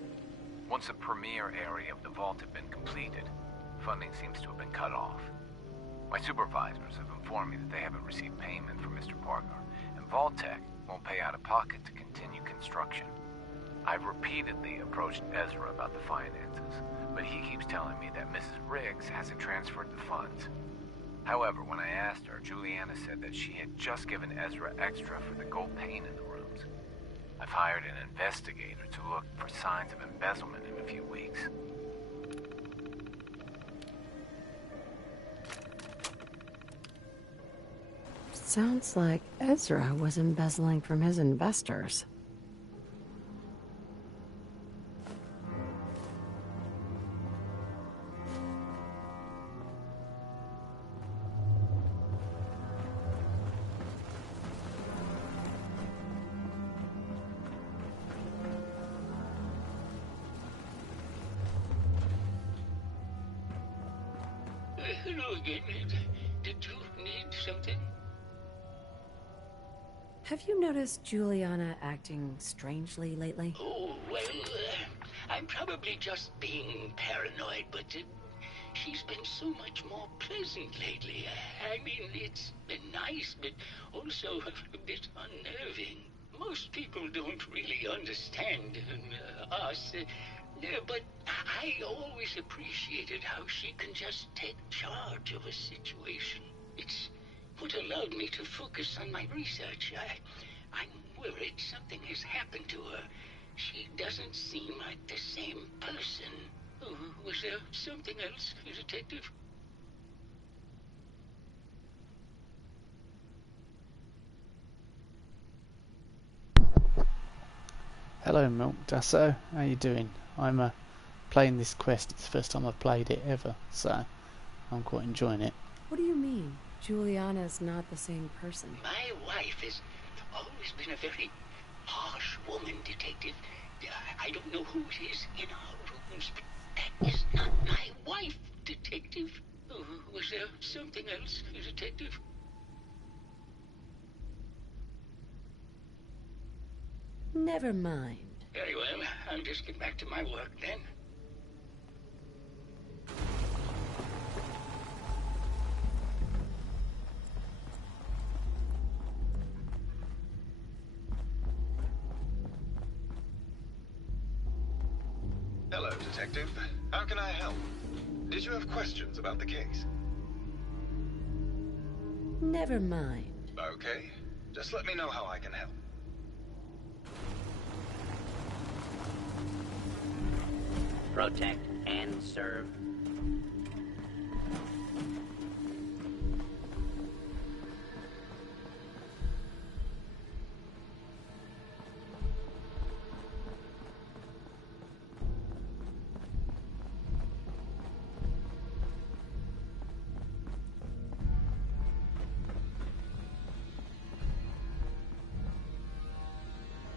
Once the premier area of the vault had been completed, funding seems to have been cut off. My supervisors have informed me that they haven't received payment from Mr. Parker, and Vault-Tec won't pay out of pocket to continue construction. I've repeatedly approached Ezra about the finances, but he keeps telling me that Mrs. Riggs hasn't transferred the funds. However, when I asked her, Juliana said that she had just given Ezra extra for the gold paint in the rooms. I've hired an investigator to look for signs of embezzlement in a few weeks. Sounds like Ezra was embezzling from his investors. Hello again. Did you need something? Have you noticed Juliana acting strangely lately? Oh, well, I'm probably just being paranoid, but she's been so much more pleasant lately. I mean, it's been nice, but also a bit unnerving. Most people don't really understand us, but I always appreciated how she can just take charge of a situation. It's what allowed me to focus on my research. I'm worried something has happened to her. She doesn't seem like the same person. Oh, was there something else, Detective? Hello, Milk Dasso. How you doing? I'm playing this quest. It's the first time I've played it ever, so I'm quite enjoying it. What do you mean? Juliana's not the same person. My wife has always been a very harsh woman, Detective. I don't know who it is in our rooms, but that is not my wife, Detective. Oh, was there something else, Detective? Never mind. Very well. I'll just get back to my work then. Hello, Detective. How can I help? Did you have questions about the case? Never mind. Okay. Just let me know how I can help. Protect and serve.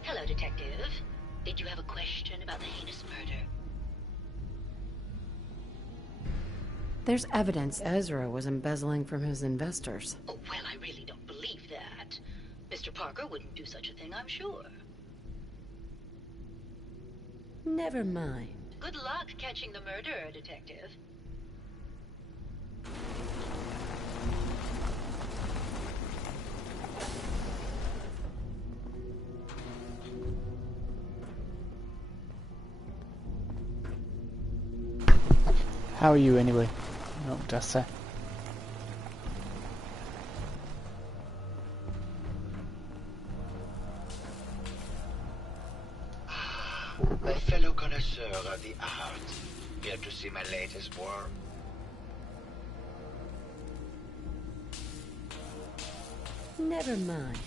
Hello, Detective. Did you have a question about the heinous murder? There's evidence Ezra was embezzling from his investors. Oh, well, I really don't believe that. Mr. Parker wouldn't do such a thing, I'm sure. Never mind. Good luck catching the murderer, Detective. How are you anyway? Milk Dasso. A fellow connoisseur of the arts. Here to see my latest work. Never mind.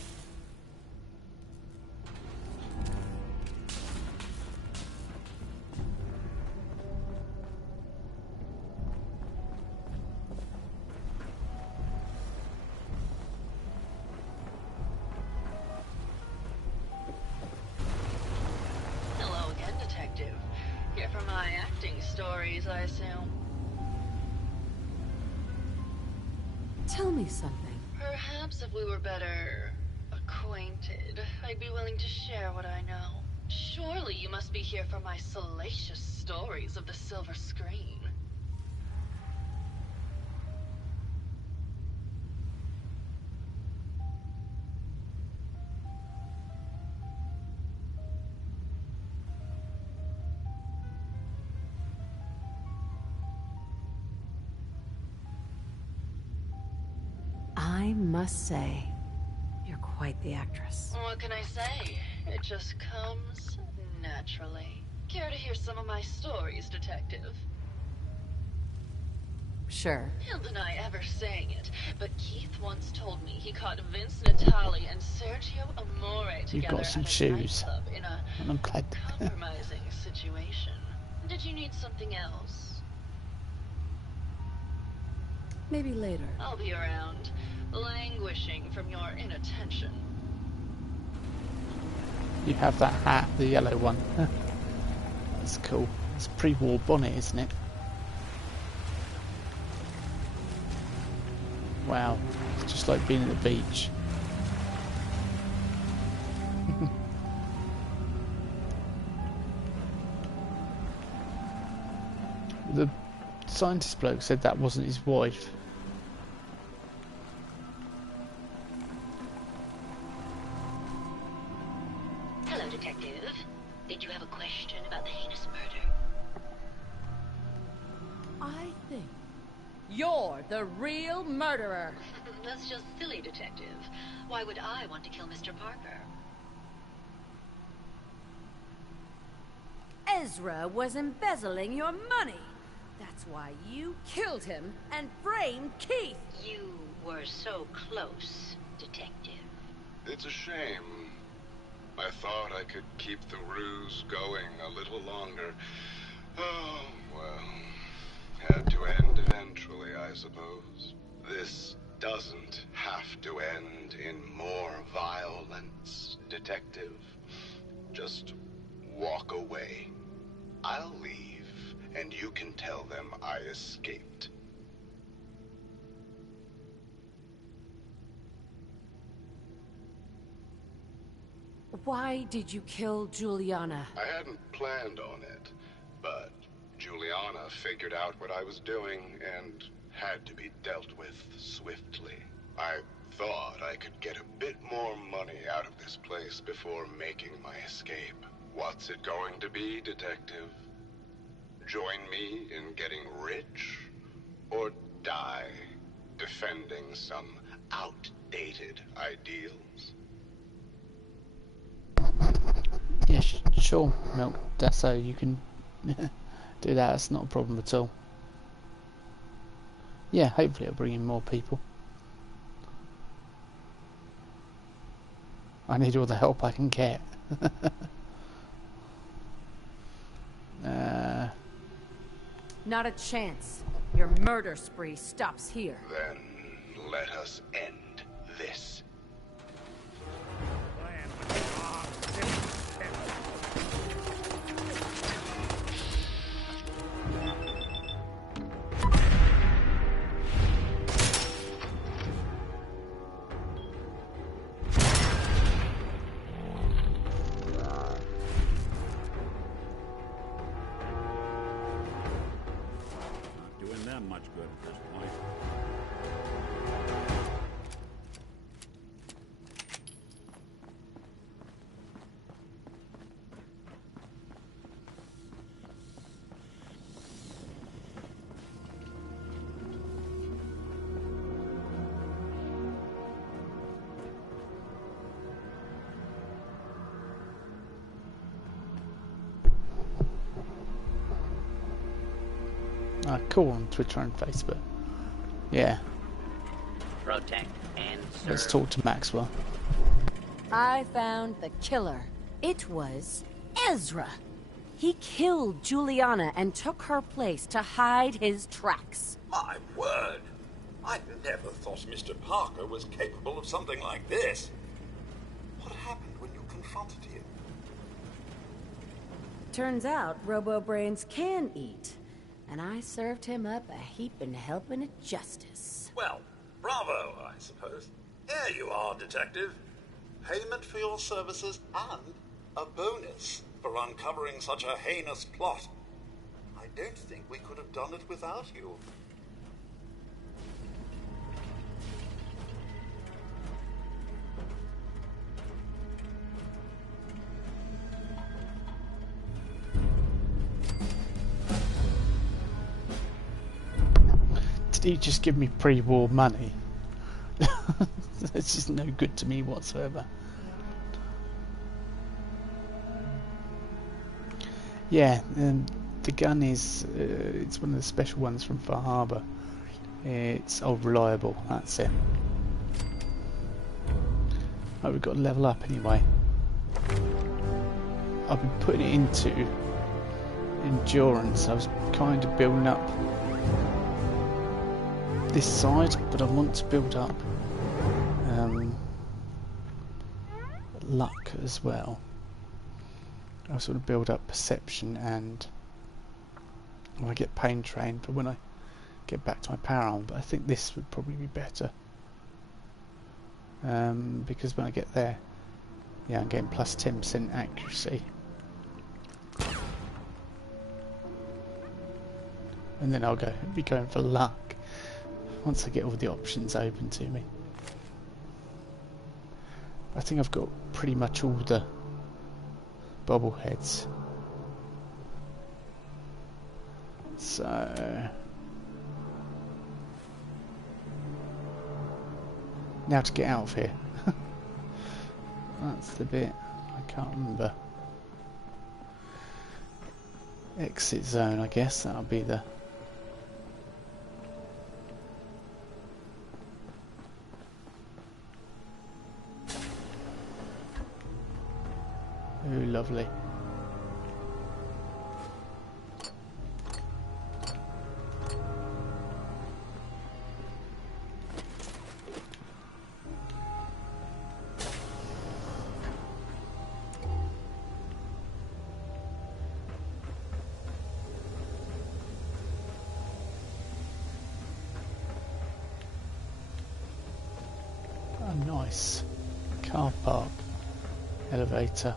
Hello again, Detective. Here for my acting stories, I assume. Tell me something. Perhaps if we were better acquainted, I'd be willing to share what I know. Surely you must be here for my salacious stories of the silver screen. I must say, you're quite the actress. What can I say? It just comes naturally. Care to hear some of my stories, Detective? Sure. Isn't I ever saying it, but Keith once told me he caught Vince Natali and Sergio Amore You've together got some at a shoes. nightclub in a And I'm glad. compromising situation. Did you need something else? Maybe later. I'll be around, languishing from your inattention. You have that hat, the yellow one. That's cool. It's a pre-war bonnet, isn't it? Wow, it's just like being at the beach. The scientist bloke said that wasn't his wife. Hello, Detective. Did you have a question about the heinous murder? I think you're the real murderer. That's just silly, Detective. Why would I want to kill Mr. Parker? Ezra was embezzling your money. That's why you killed him and framed Keith. You were so close, Detective. It's a shame. I thought I could keep the ruse going a little longer. Oh, well. Had to end eventually, I suppose. This doesn't have to end in more violence, Detective. Just walk away. I'll leave, and you can tell them I escaped. Why did you kill Juliana? I hadn't planned on it, but Juliana figured out what I was doing and had to be dealt with swiftly. I thought I could get a bit more money out of this place before making my escape. What's it going to be, Detective? Join me in getting rich? Or die defending some outdated ideals? Yeah, sure, Milk. That's so you can do that. That's not a problem at all. Yeah, hopefully it'll bring in more people. I need all the help I can get. Not a chance. Your murder spree stops here. Then let us end this. Much good at this point. Cool on Twitter and Facebook. Yeah. Protect and serve. Let's talk to Maxwell. I found the killer. It was Ezra. He killed Juliana and took her place to hide his tracks. My word! I never thought Mr. Parker was capable of something like this. What happened when you confronted him? Turns out Robo-Brains can eat. And I served him up a heaping helping of justice. Well, bravo, I suppose. Here you are, Detective. Payment for your services and a bonus for uncovering such a heinous plot. I don't think we could have done it without you. Did he just give me pre-war money? That's just no good to me whatsoever. Yeah, and the gun is it's one of the special ones from Far Harbour. It's old reliable, that's it. Oh, we've got to level up anyway. I've been putting it into endurance. I was kind of building up this side, but I want to build up luck as well. I sort of build up perception, and I get pain trained for when I get back to my power armor, but I think this would probably be better because when I get there, yeah, I'm getting plus 10% accuracy. and then I'll be going for luck once I get all the options open to me. I think I've got pretty much all the bobbleheads. So now to get out of here. That's the bit I can't remember. Exit zone, I guess that'll be the... Oh, lovely. Nice car park elevator.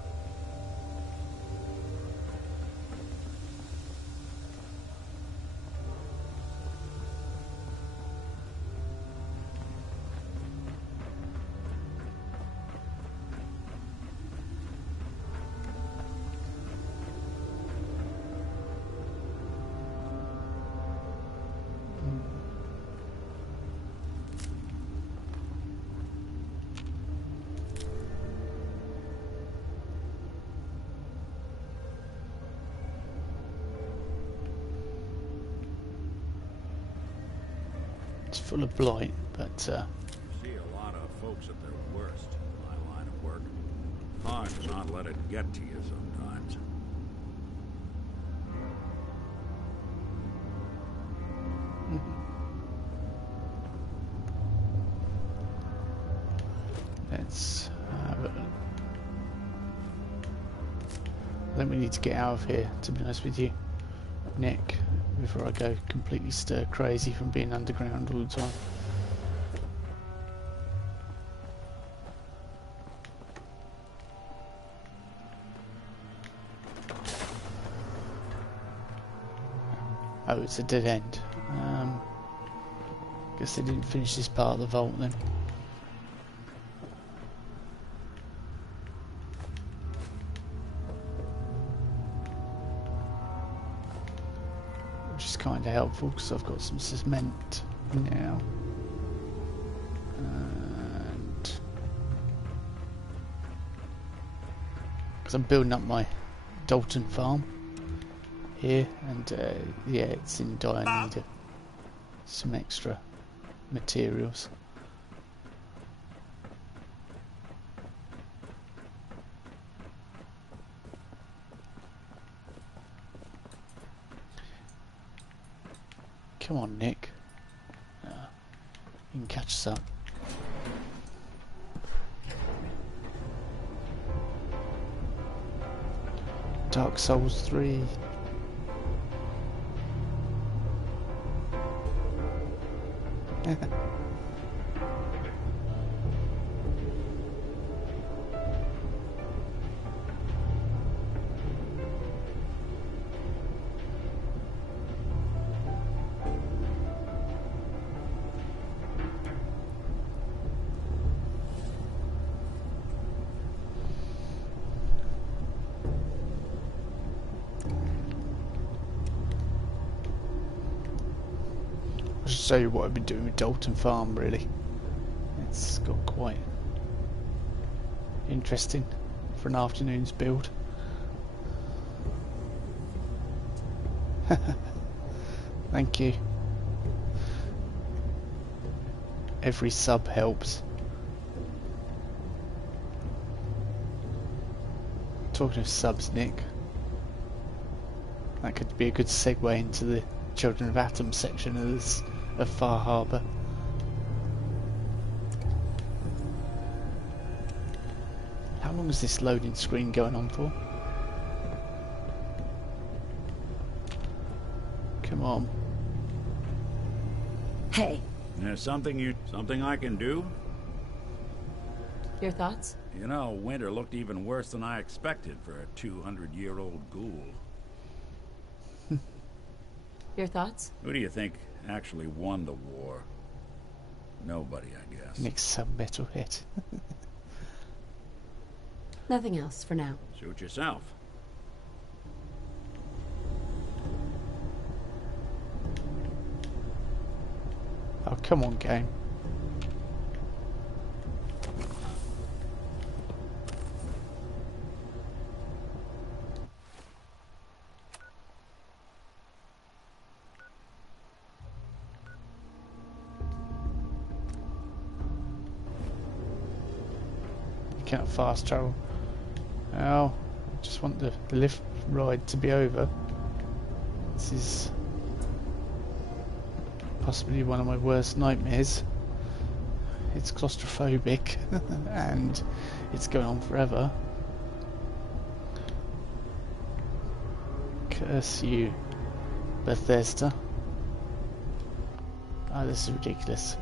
Full of blight, but see a lot of folks at their worst in my line of work. Hard to not let it get to you sometimes. Let's have a... I think we need to get out of here, to be honest with you, Nick, before I go completely stir crazy from being underground all the time. Oh, it's a dead end. Guess they didn't finish this part of the vault then. Kind of helpful because I've got some cement now, and because I'm building up my Dalton farm here, and yeah, it's in dire need of some extra materials. Come on, Nick. You can catch us up. Dark Souls 3. Show you what I've been doing with Dalton Farm, really. It's got quite interesting for an afternoon's build. Thank you. Every sub helps. Talking of subs, Nick, that could be a good segue into the Children of Atom section of this. Of Far Harbour. How long is this loading screen going on for? Come on. Hey. There's something I can do? Your thoughts? You know, winter looked even worse than I expected for a 200-year-old ghoul. Your thoughts? Who do you think actually won the war? Nobody, I guess. Nick's some metalhead. Nothing else for now. Suit yourself. Oh, come on, game. You can't fast travel. Oh, I just want the lift ride to be over. This is possibly one of my worst nightmares. It's claustrophobic and it's going on forever. Curse you, Bethesda. Oh, this is ridiculous.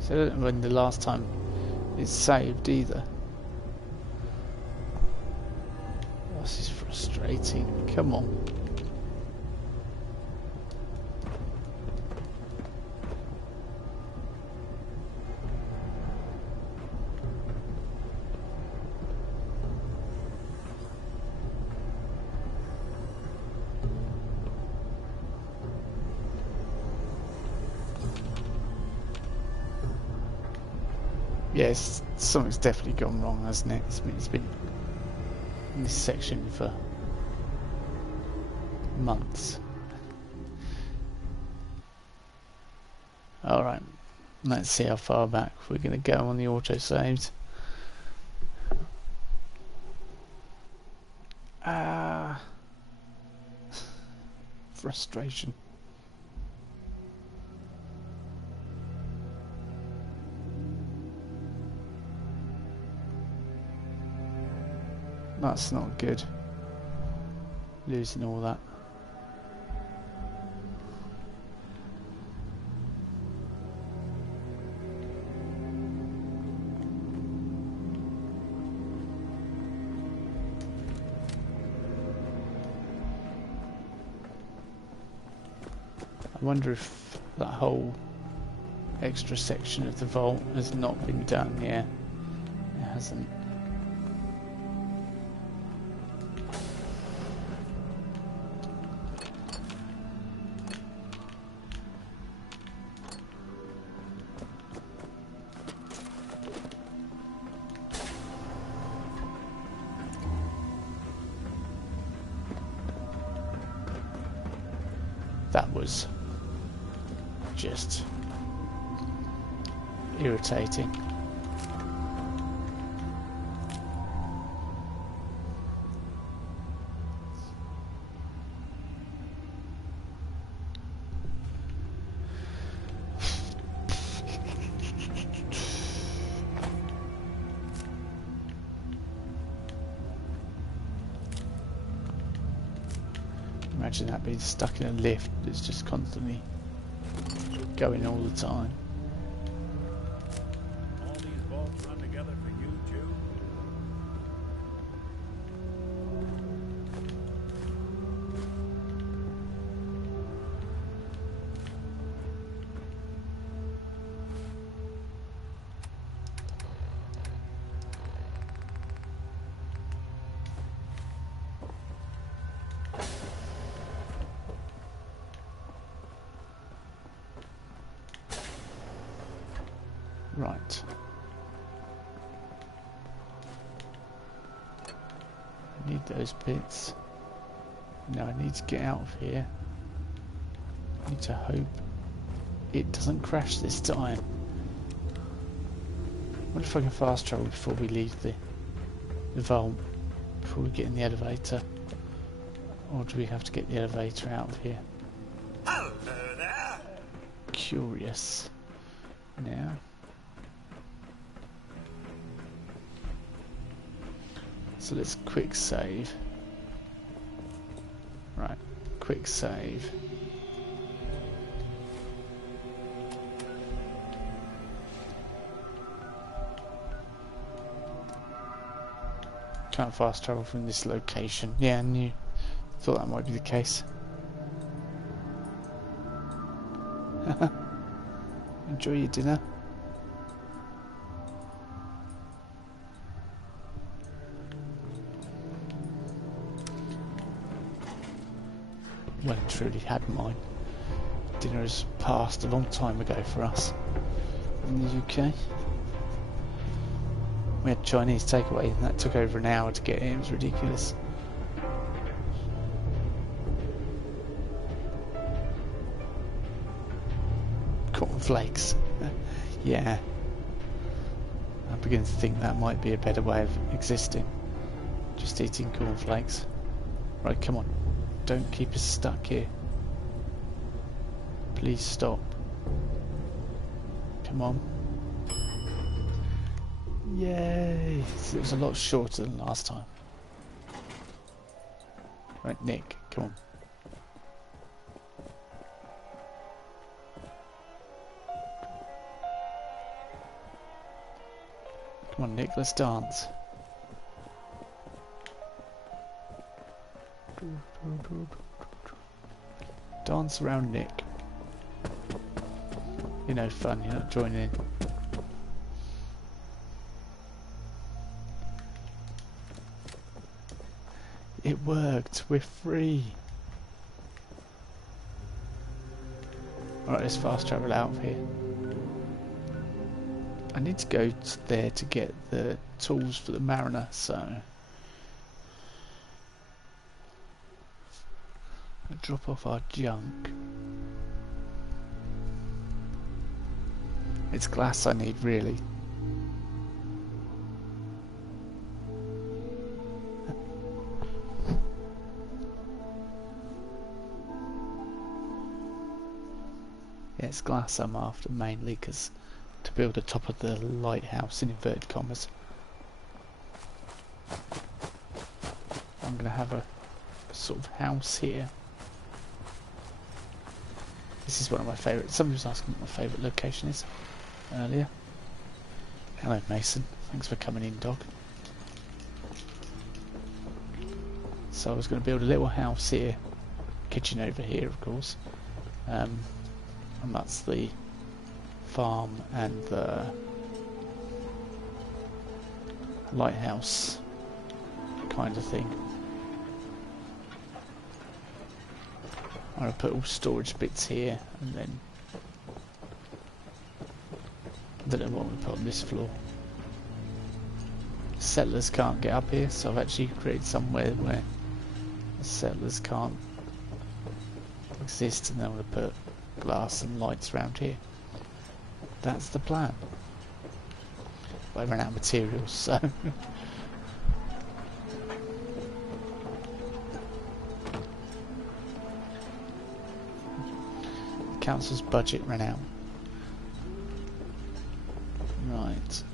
So I don't know when the last time it's saved either. Oh, this is frustrating. Come on. Yes, something's definitely gone wrong, hasn't it? It's been in this section for months. Alright, let's see how far back we're going to go on the autosaves. Frustration. That's not good. Losing all that. I wonder if that whole extra section of the vault has not been done. Yeah, it hasn't. That was just irritating. Imagine that being stuck in a lift that's just constantly going all the time. All these vaults run together for you, too? Right. I need those bits. Now I need to get out of here. I need to hope it doesn't crash this time. What if I can fast travel before we leave the vault? Before we get in the elevator? Or do we have to get the elevator out of here? Hello there. Curious. Now. So let's quick save. Right, quick save. Can't fast travel from this location. Yeah, I knew. Thought that might be the case. Enjoy your dinner. Well and truly had mine. Dinner has passed a long time ago for us in the UK. We had Chinese takeaway and that took over an hour to get in. It was ridiculous. Cornflakes. Yeah. I begin to think that might be a better way of existing. Just eating cornflakes. Right, come on. Don't keep us stuck here. Please stop. Come on. Yay! It was a lot shorter than last time. Right, Nick, come on. Come on, Nick, let's dance. Dance around Nick. You're no fun, you're not joining in. It worked, we're free. Alright, let's fast travel out of here. I need to go there to get the tools for the Mariner, so I'll drop off our junk. It's glass I need, really. Yeah, it's glass I'm after mainly, because to build the top of the lighthouse in inverted commas. I'm going to have a sort of house here. This is one of my favourite. Somebody was asking what my favourite location is earlier. Hello Mason, thanks for coming in, dog. So I was going to build a little house here, kitchen over here of course, and that's the farm and the lighthouse kind of thing. I'm going to put all storage bits here, and then I don't know what we put on this floor. Settlers can't get up here, so I've actually created somewhere where the settlers can't exist, and then I'm going to put glass and lights around here. That's the plan. But I ran out of materials, so the council's budget ran out. Right.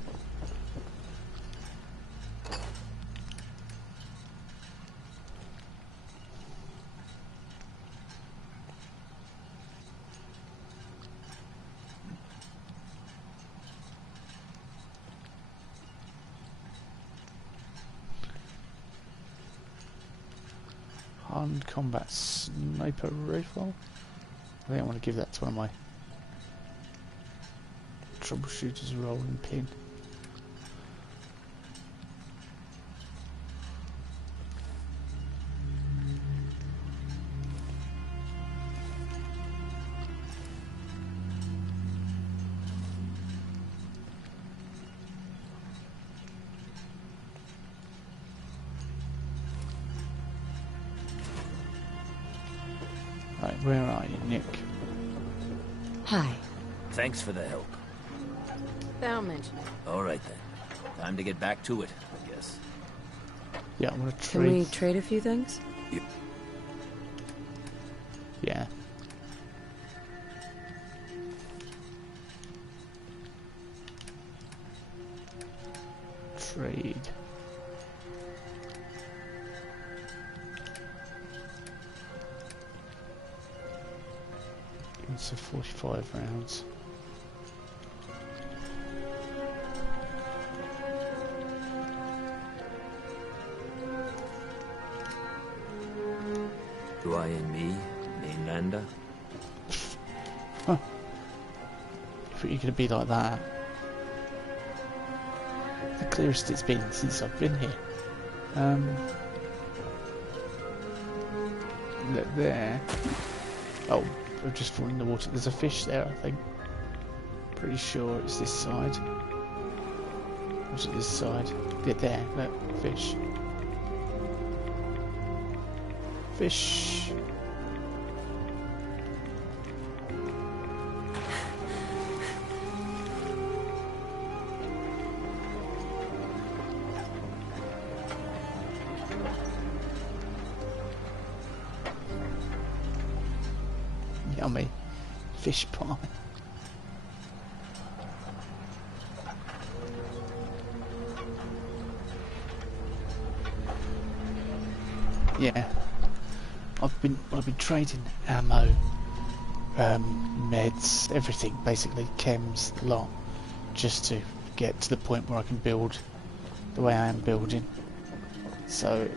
Hardened combat sniper rifle. I think I want to give that to one of my troubleshooters rolling pin. Right, where are you, Nick? Hi. Thanks for the help. Don't mention it. All right then. Time to get back to it, I guess. Yeah, I'm gonna trade. Can we trade a few things? Yeah. Trade. It's a 45 rounds. me, mainlander? Huh. If you're gonna be like that. The clearest it's been since I've been here. Look there. Oh, I've just fallen in the water. There's a fish there, I think. Pretty sure it's this side. Or is it this side? Yeah, there. Look, fish. Fish. Yummy. Fish pie. Yeah. I've been trading ammo, meds, everything, basically, chems, a lot, just to get to the point where I can build the way I am building. So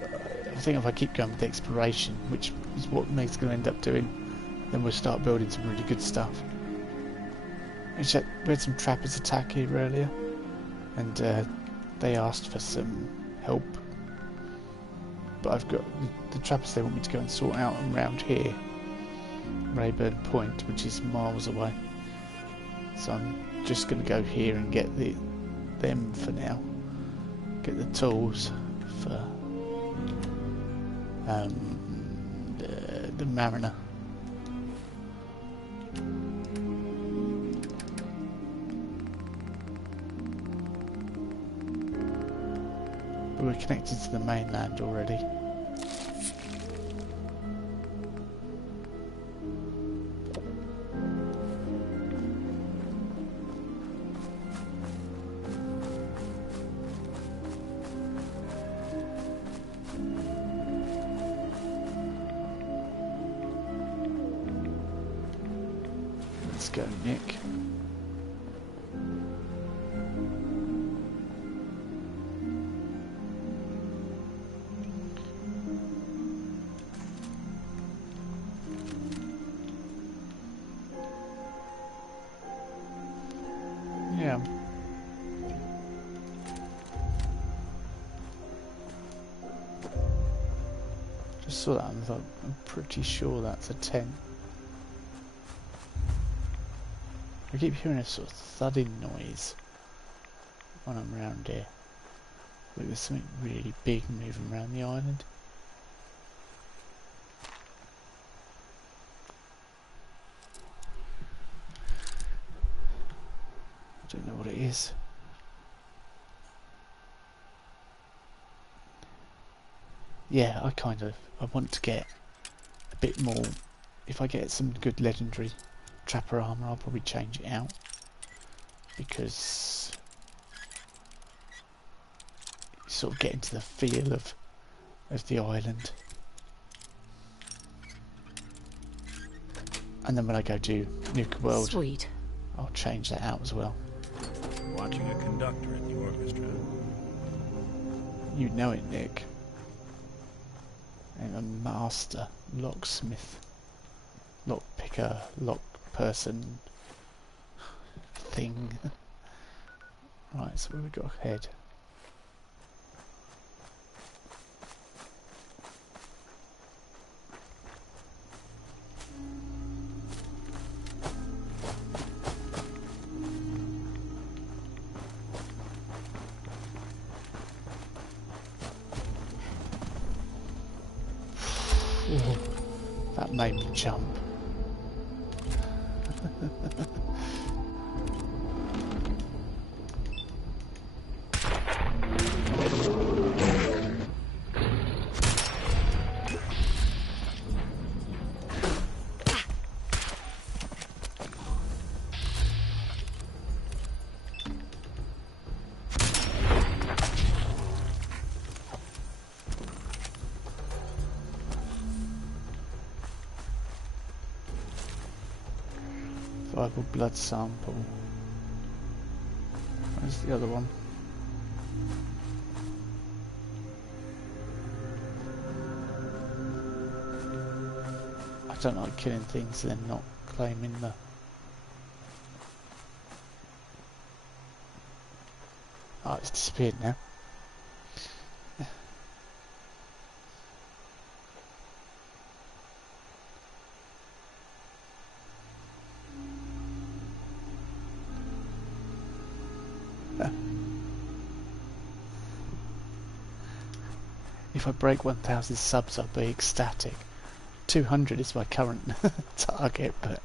I think if I keep going with exploration, which is what Meg's going to end up doing, then we'll start building some really good stuff. We had some trappers attack here earlier, and they asked for some help. But I've got the trappers they want me to go and sort out around here, Rayburn Point, which is miles away. So I'm just going to go here and get them for now. Get the tools for the Mariner. We're connected to the mainland already. Let's go, Nick. Yeah. Just saw that and thought, I'm pretty sure that's a tent. I keep hearing a sort of thudding noise when I'm around here. Like there's something really big moving around the island. I don't know what it is. Yeah, I want to get a bit more. If I get some good legendary trapper armor, I'll probably change it out, because you sort of get into the feel of the island. And then when I go to Nuka World, Sweet. I'll change that out as well. Watching a conductor in the orchestra. You know it, Nick. I'm a master locksmith, lockpicker, lock person thing. Right, so where we got ahead? Ooh, that made me jump. Viable blood sample. Where's the other one? don't like killing things and then not claiming the... Oh, it's disappeared now. If I break 1,000 subs, I'll be ecstatic. 200 is my current target, but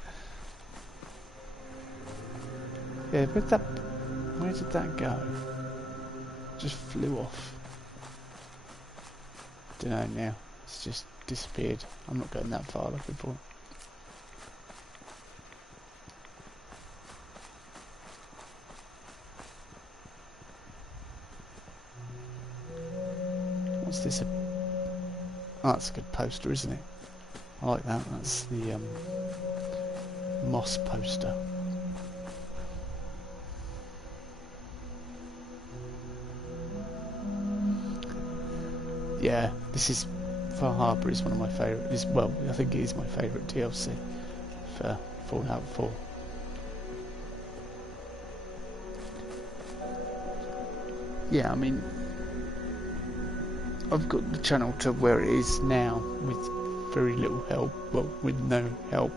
yeah, where did that go? Just flew off. Don't know now. It's just disappeared. I'm not going that far like before. What's this? Oh, that's a good poster, isn't it? I like that. That's the moss poster. Yeah, this is Far Harbor is one of my favourite. Well, I think it is my favourite DLC for Fallout 4. Yeah, I mean, I've got the channel to where it is now with very little help, well, with no help,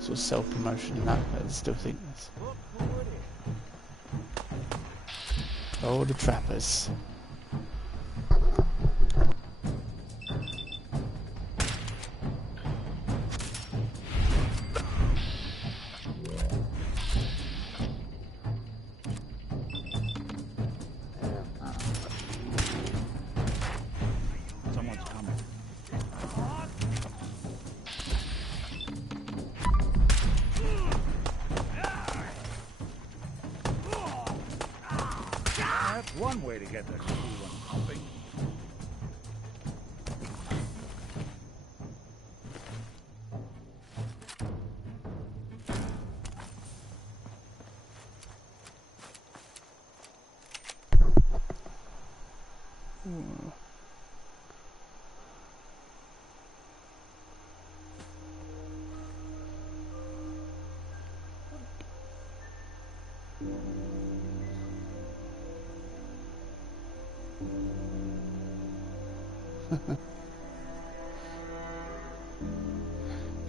sort of self-promotion and that, but I still think this. Oh, the trappers. One way to get the cool one pumping.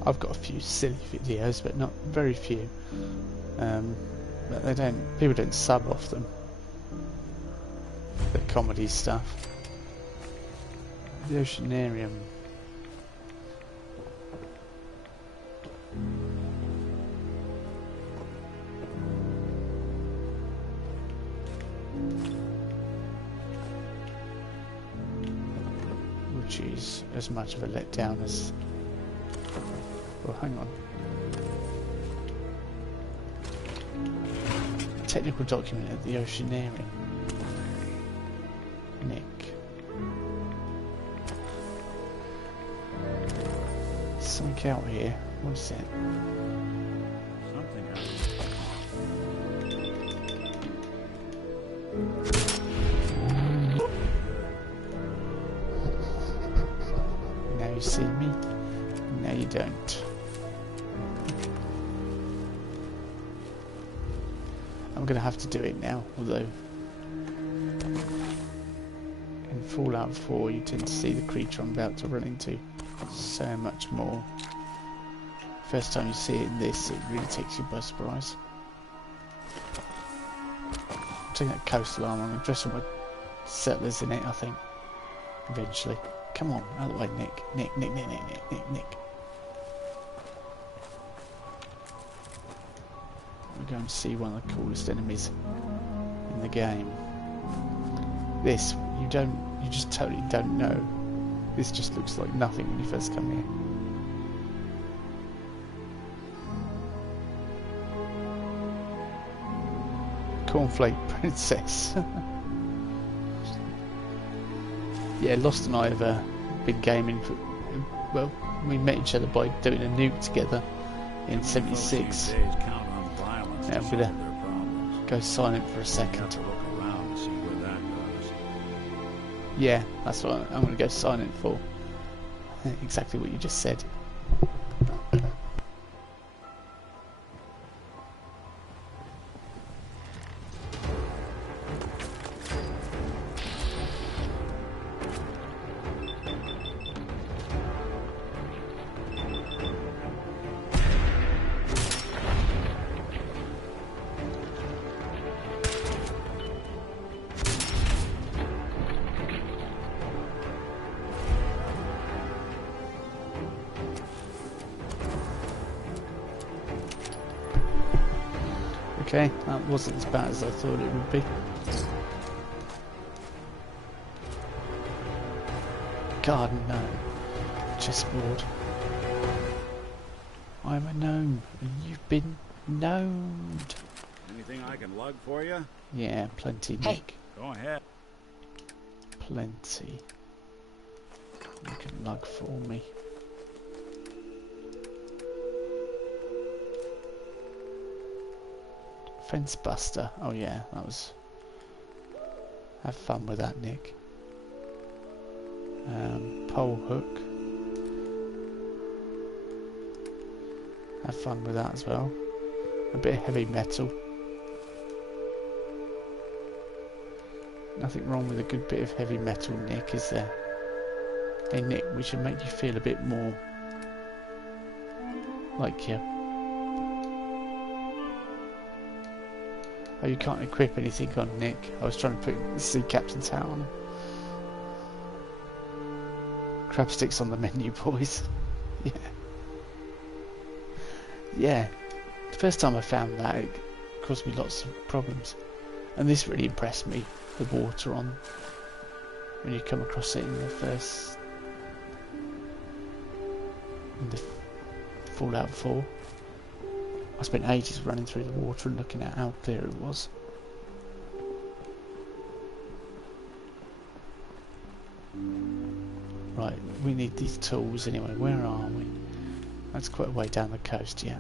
I've got a few silly videos, but not very few. But people don't sub off them. The comedy stuff. The Oceanarium. Which is as much of a letdown as... Oh, hang on. Technical document at the Oceanarium. Nick. Something out here. What is it? Something out here. Now you see me. Now you don't. I'm going to have to do it now, although in Fallout 4 you tend to see the creature I'm about to run into so much more. First time you see it in this, it really takes you by surprise. I'm taking that coastal armor, I'm going to dress all my settlers in it, I think, eventually. Come on, out of the way, Nick. Nick. Go and see one of the coolest enemies in the game. This, you just totally don't know. This just looks like nothing when you first come here. Cornflake Princess. Yeah, Lost and I have been gaming for, well, we met each other by doing a nuke together in '76. Now I'm gonna go silent for a second. Yeah, that's what I'm gonna go silent for. Exactly what you just said. Okay, that wasn't as bad as I thought it would be. Garden gnome. Chessboard. I'm a gnome, and you've been gnomed. Anything I can lug for you? Yeah, plenty, Nick. Hey, go ahead. Plenty. You can lug for me. Fence buster. Oh yeah, that was... Have fun with that, Nick. Pole hook. Have fun with that as well. A bit of heavy metal. Nothing wrong with a good bit of heavy metal, Nick, is there? Hey Nick, we should make you feel a bit more like you. Oh, you can't equip anything on Nick. I was trying to put the sea captain's hat on him. Crab sticks on the menu, boys. Yeah. Yeah. The first time I found that, it caused me lots of problems. And this really impressed me. The water on when you come across it in the first... in the Fallout 4. I spent ages running through the water and looking at how clear it was. Right, we need these tools anyway. Where are we? That's quite a way down the coast, yeah.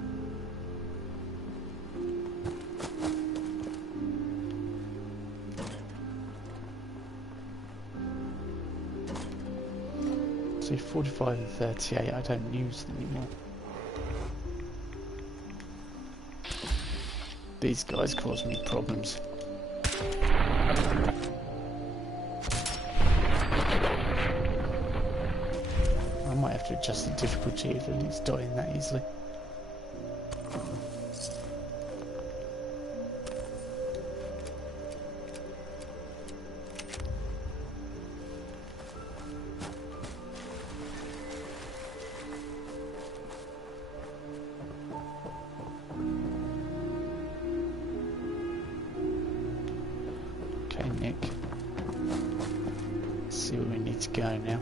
See, 45 and 38 I don't use anymore. These guys cause me problems. I might have to adjust the difficulty if it's dying that easily. Nick. Let's see where we need to go now.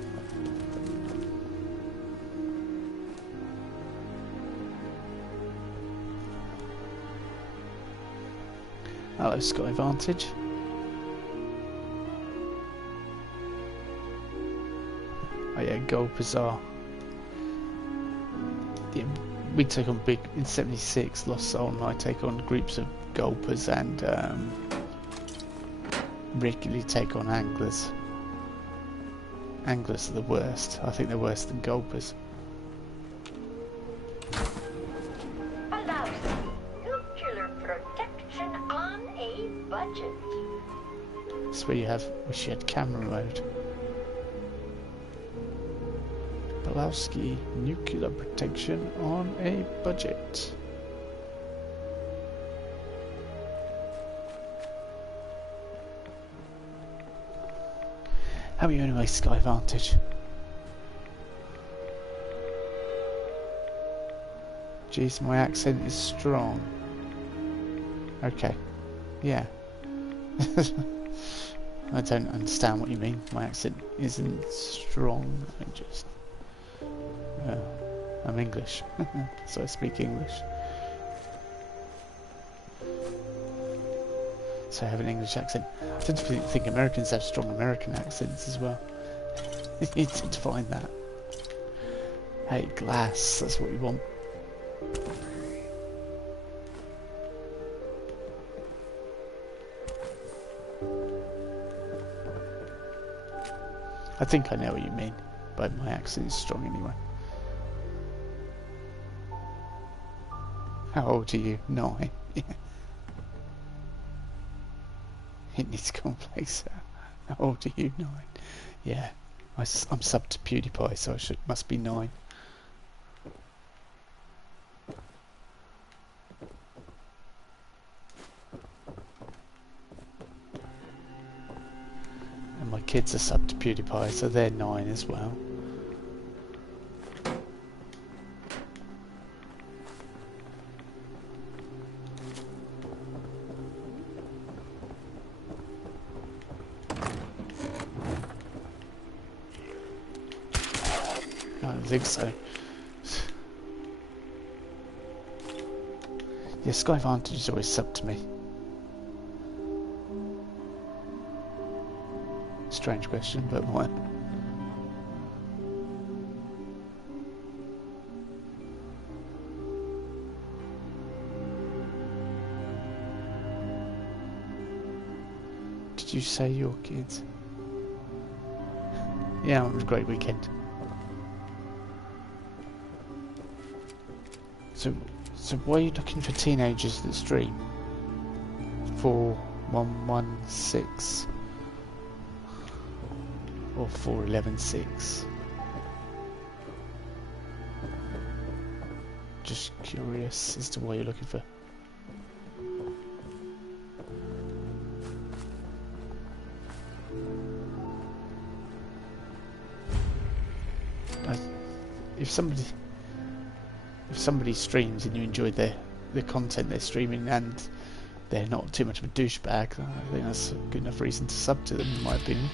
Hello, Sky Vantage. Oh yeah, Gold Bazaar. Yeah, we take on big in 76. Lost Soul and I take on groups of gulpers and regularly take on anglers. Anglers are the worst. I think they're worse than gulpers. Allows nuclear protection on a budget. That's where you have, wish you had camera mode. Pulowski, nuclear protection on a budget. How are you anyway, Sky Vantage? Jeez, my accent is strong. Okay. Yeah. I don't understand what you mean. My accent isn't strong. I'm English, so I speak English. So I have an English accent. I tend to think Americans have strong American accents as well. You tend to find that. Hey, glass, that's what we want. I think I know what you mean, but my accent is strong anyway. How old are you? 9. Yeah. It needs complex. How old are you? 9. Yeah, I'm sub to PewDiePie, so I must be 9. And my kids are sub to PewDiePie, so they're 9 as well. think so. Yeah, Sky Vantage is always sub to me. Strange question, but what? Did you say your kids? Yeah, it was a great weekend. So why are you looking for teenagers that stream? 4116 or 4116? Just curious as to why you're looking for. If somebody streams and you enjoy the content they're streaming and they're not too much of a douchebag, I think that's a good enough reason to sub to them, in my opinion.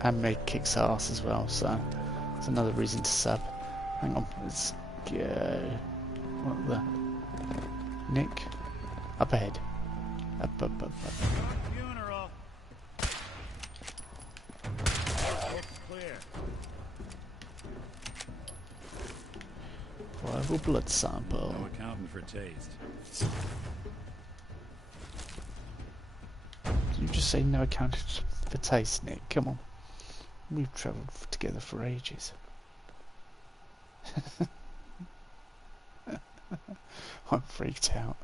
And Meg kicks ass as well, so that's another reason to sub. Hang on, let's go. What the? Nick? Up ahead. Up. Funeral. Viable blood sample. No accounting for taste. Did you just say no accounting for taste, Nick? Come on. We've travelled together for ages. I'm freaked out.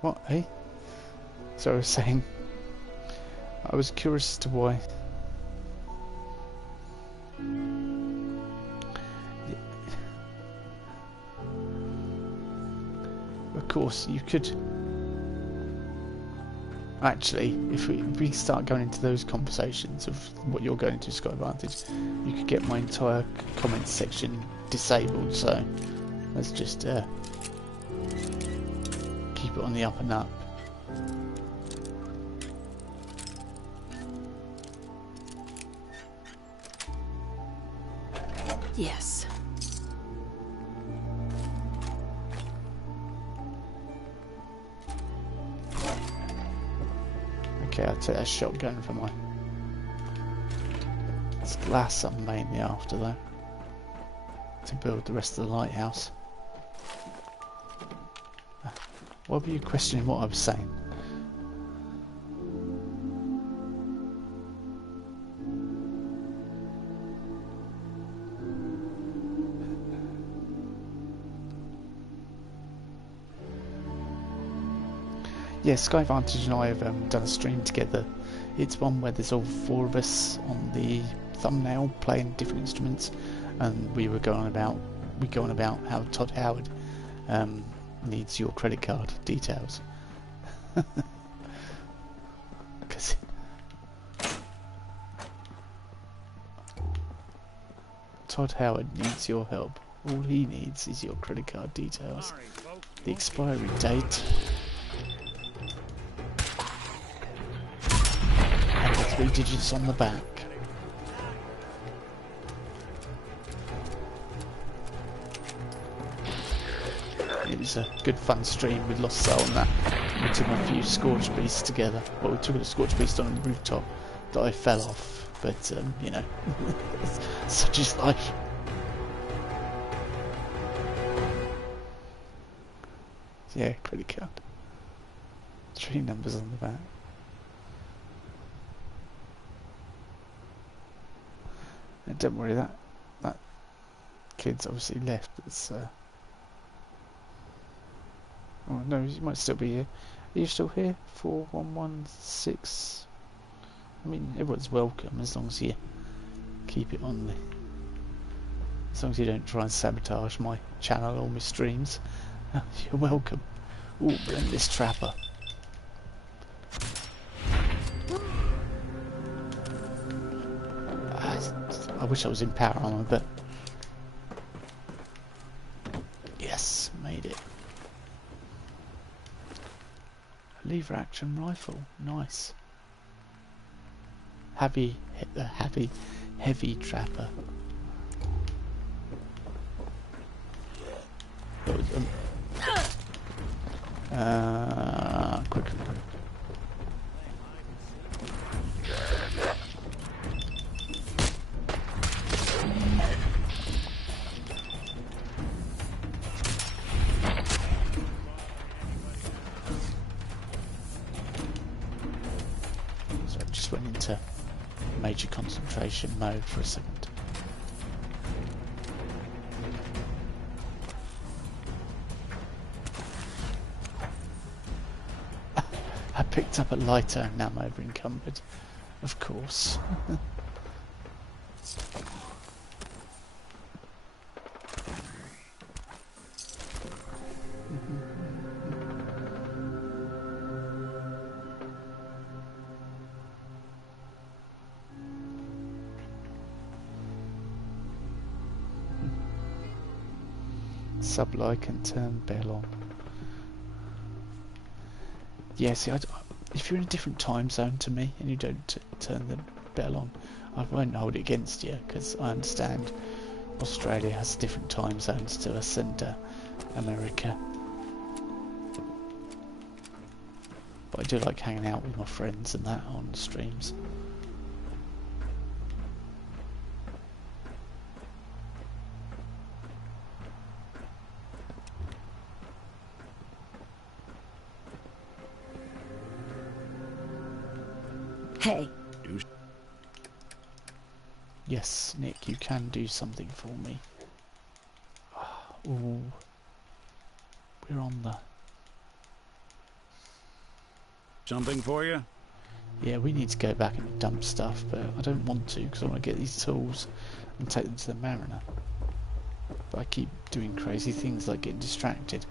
What, eh? So I was saying, I was curious as to why. Of course, you could. Actually, if we start going into those conversations of what you're going to Sky Vantage, you could get my entire comment section disabled, so let's just keep it on the up and up. Yes. Okay, I'll take that shotgun for my... It's glass I'm mainly after though, to build the rest of the lighthouse. Why were you questioning what I was saying? Yeah, Sky Vantage and I have done a stream together. It's one where there's all four of us on the thumbnail playing different instruments, and we go on about how Todd Howard needs your credit card details. Because Todd Howard needs your help. All he needs is your credit card details, the expiry date, and the 3 digits on the back. It was a good fun stream with Lost Soul and that. We took a few Scorch Beasts together. Well, we took a Scorch Beast on a rooftop that I fell off, but you know, such is life. Yeah, credit card. 3 numbers on the back. And don't worry, that kid's obviously left. It's oh no, he might still be here. Are you still here? 4116. I mean, everyone's welcome as long as you keep it on the. As long as you don't try and sabotage my channel or my streams, you're welcome. Ooh, Relentless Trapper. I wish I was in power armor, but yes. lever action rifle. Nice. Heavy trapper. Quick. So I just went into major concentration mode for a second. I picked up a lighter and now I'm over encumbered, of course. Sublight can turn bell on. Yeah, see, if you're in a different time zone to me and you don't turn the bell on, I won't hold it against you, because I understand Australia has different time zones to us and America. But I do like hanging out with my friends and that on streams. Hey. Yes, Nick, you can do something for me. Ooh. We're on the... Something for you? Yeah, we need to go back and dump stuff, but I don't want to because I want to get these tools and take them to the Mariner. But I keep doing crazy things like getting distracted,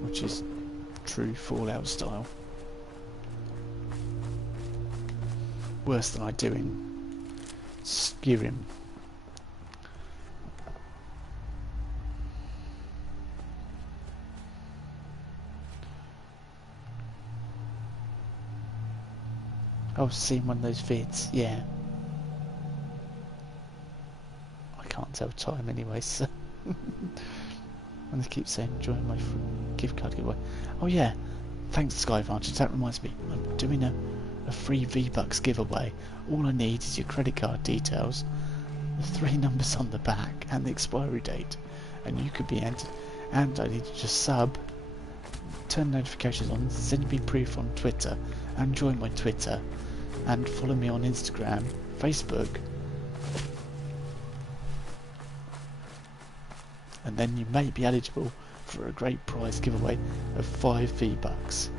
which is true Fallout style. Worse than I do in Skyrim. I've seen one of those vids, yeah. I can't tell time anyway, so... And they keep saying, enjoying my gift card giveaway. Oh yeah, thanks Skyvantage, that reminds me, I'm doing a free V-Bucks giveaway. All I need is your credit card details, the 3 numbers on the back, and the expiry date. And you could be entered. And I need you to sub, turn notifications on, send me proof on Twitter, and join my Twitter, and follow me on Instagram, Facebook. And then you may be eligible for a great prize giveaway of 5 V-Bucks.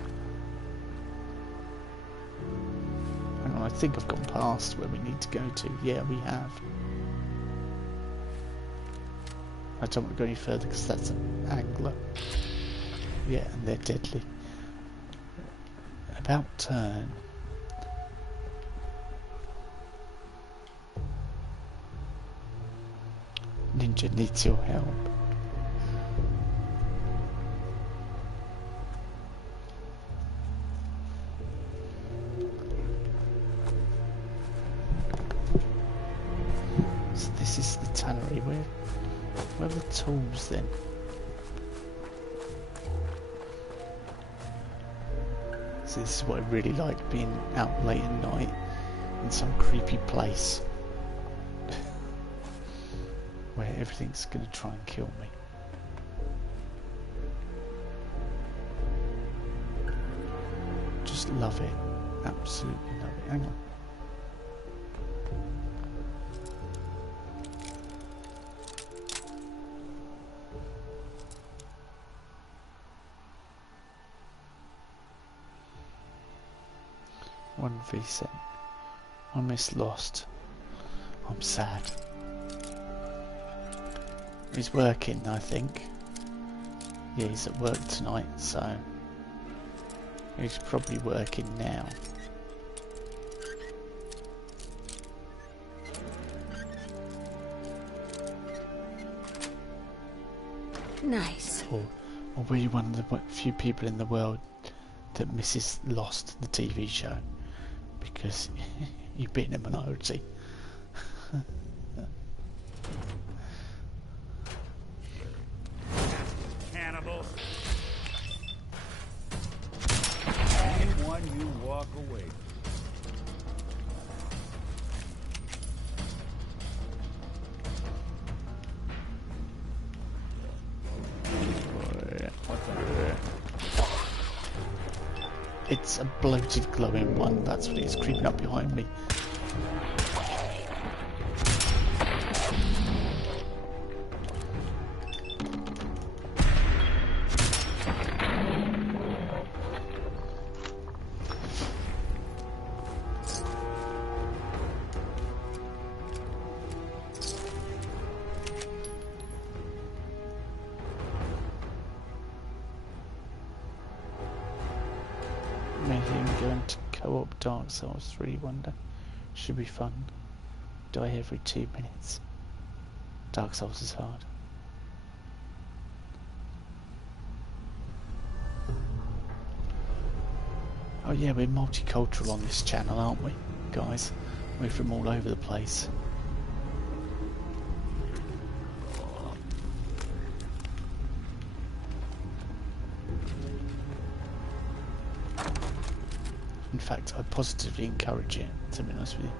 Hang on, I think I've gone past where we need to go to. Yeah, we have. I don't want to go any further because that's an angler. Yeah, and they're deadly. About turn. Ninja needs your help. So this is the tannery. Where are the tools then? So this is what I really like, being out late at night in some creepy place where everything's going to try and kill me. Just love it. Absolutely love it. Hang on. One V-Cent. I miss Lost. I'm sad. He's working, I think. Yeah, he's at work tonight, so he's probably working now. Nice. Or we're one of the few people in the world that Mrs. Lost, the TV show, because you've been a minority. Cannibals. Anyone you walk away. It's a bloated glowing one, that's what it's creeping up behind me. Maybe I'm going to co-op Dark Souls 3 wonder. Should be fun. Die every 2 minutes. Dark Souls is hard. Oh yeah, we're multicultural on this channel, aren't we, guys? We're from all over the place. In fact, I positively encourage it, to be honest with you.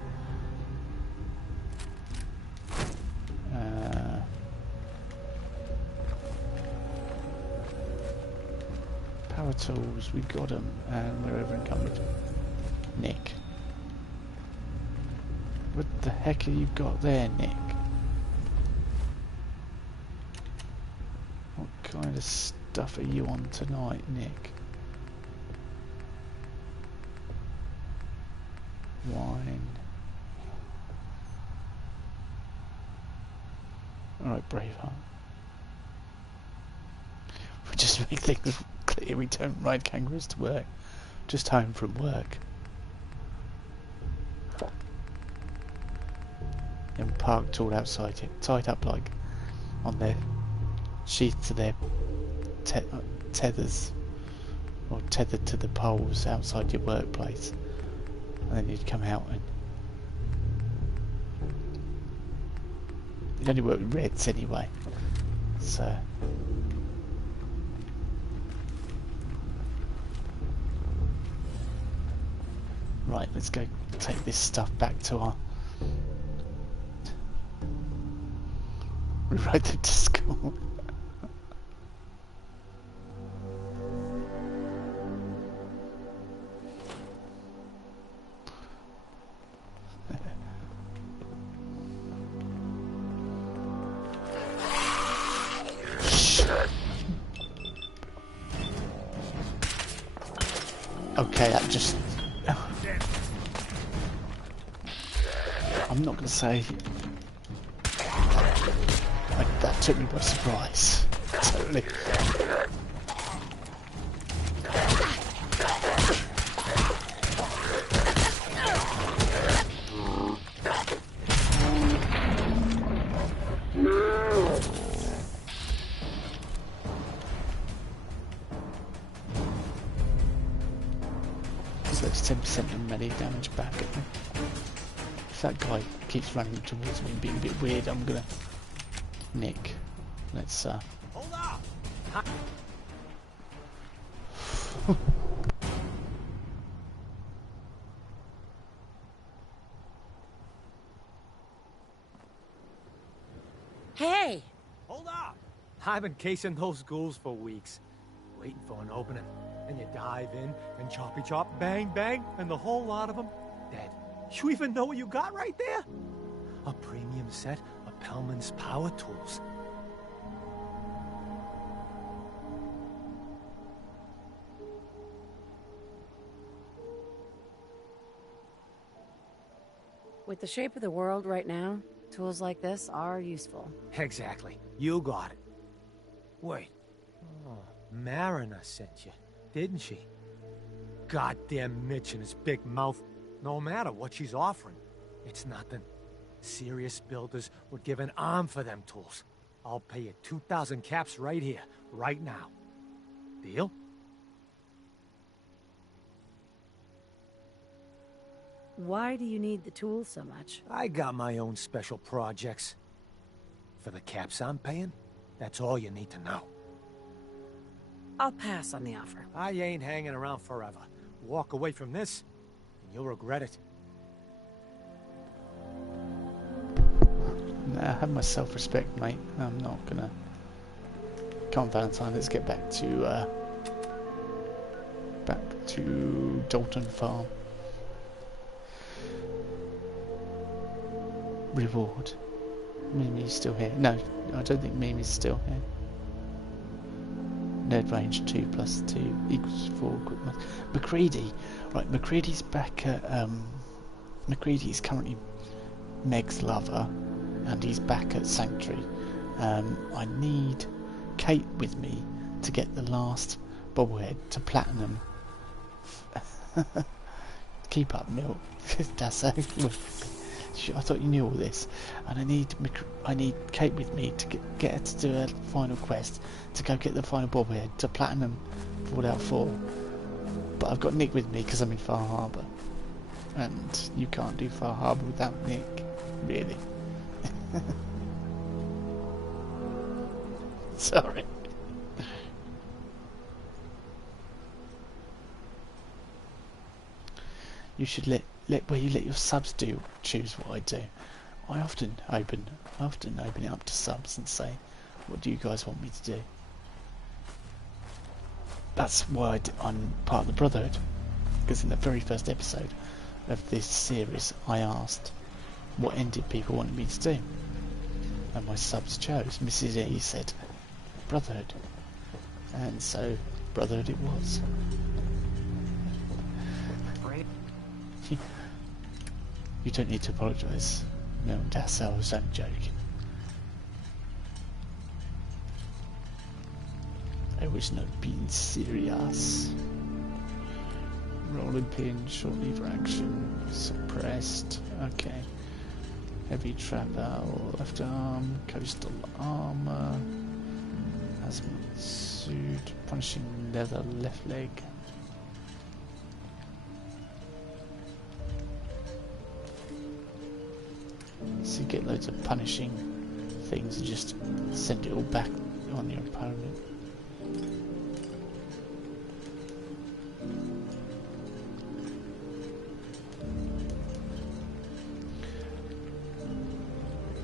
Power tools, we got them, and we're over encumbered. Nick. What the heck have you got there, Nick? What kind of stuff are you on tonight, Nick? Wine. Alright, Braveheart. We just make things clear, we don't ride kangaroos to work. Just home from work. And parked all outside it, tied up like on their sheaths to their tethers, or tethered to the poles outside your workplace. And then you'd come out and you'd only work with Reds anyway, so right, let's go take this stuff back to our we ride them to school. Okay, that just... I'm not going to say... that took me by surprise. Totally. So it's 10% of melee damage back at me. If that guy keeps running towards me and being a bit weird, I'm gonna... Nick, let's Hold up! Hey! Hold up! I've been casing those ghouls for weeks, waiting for an opening. And you dive in and choppy chop, bang bang, and the whole lot of them dead. You even know what you got right there? A premium set of Pellman's power tools. With the shape of the world right now, tools like this are useful. Exactly. You got it. Wait. Oh, Mariner sent you, didn't she? Goddamn Mitch and his big mouth. No matter what she's offering, it's nothing. Serious builders would give an arm for them tools. I'll pay you 2,000 caps right here, right now. Deal? Why do you need the tools so much? I got my own special projects. For the caps I'm paying, that's all you need to know. I'll pass on the offer. I ain't hanging around forever. Walk away from this, and you'll regret it. Nah, I have my self-respect, mate. I'm not gonna... Come on, Valentine, let's get back to Dalton Farm. Reward. Mimi's still here. No, I don't think Mimi's still here. Nerd range 2 plus 2 equals 4 quick math. McCready. Right, McCready's back at McCready's currently Meg's lover, and he's back at Sanctuary. I need Kate with me to get the last bobblehead to platinum. Keep up, Milt. That's so. I thought you knew all this, and I need Kate with me to get her to do her final quest to go get the final bobblehead to platinum Fallout 4. But I've got Nick with me because I'm in Far Harbor, and you can't do Far Harbor without Nick, really. Sorry. You should let your subs choose what I do. I often open it up to subs and say, what do you guys want me to do? That's why I'm part of the Brotherhood, because in the very first episode of this series I asked what ending people wanted me to do, and my subs chose. Mrs. E said Brotherhood, and so Brotherhood it was. You don't need to apologise. No, that's I was only joking. I was not being serious. Rolling pin, short lever action, suppressed. Okay. Heavy travel, left arm, coastal armour, hazmat suit, punishing leather, left leg. So you get loads of punishing things and just send it all back on your opponent.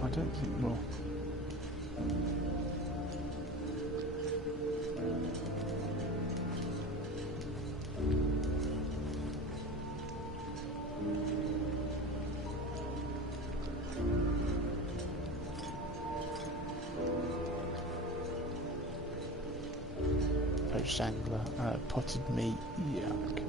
I don't think we'll... Poached angler, potted meat, yuck.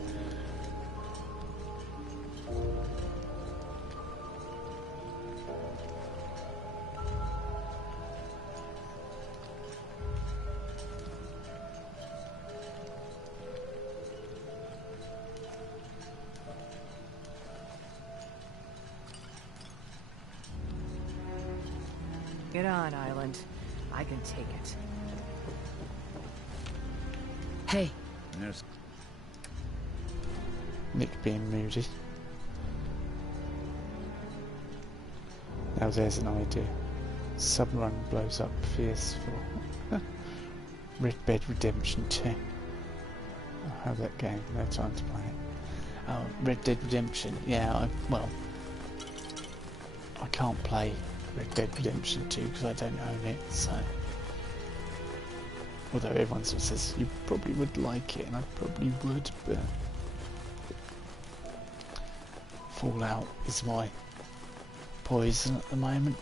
Get on, Island. I can take it. Hey. Yes. Nick being moody. Now there's an idea. Subrun blows up fierce for Red Dead Redemption 2. I'll have that game, no time to play it. Oh, Red Dead Redemption, yeah, I can't play Red Dead Redemption 2 because I don't own it, so... Although everyone sort of says you probably would like it, and I probably would, but... Fallout is my poison at the moment.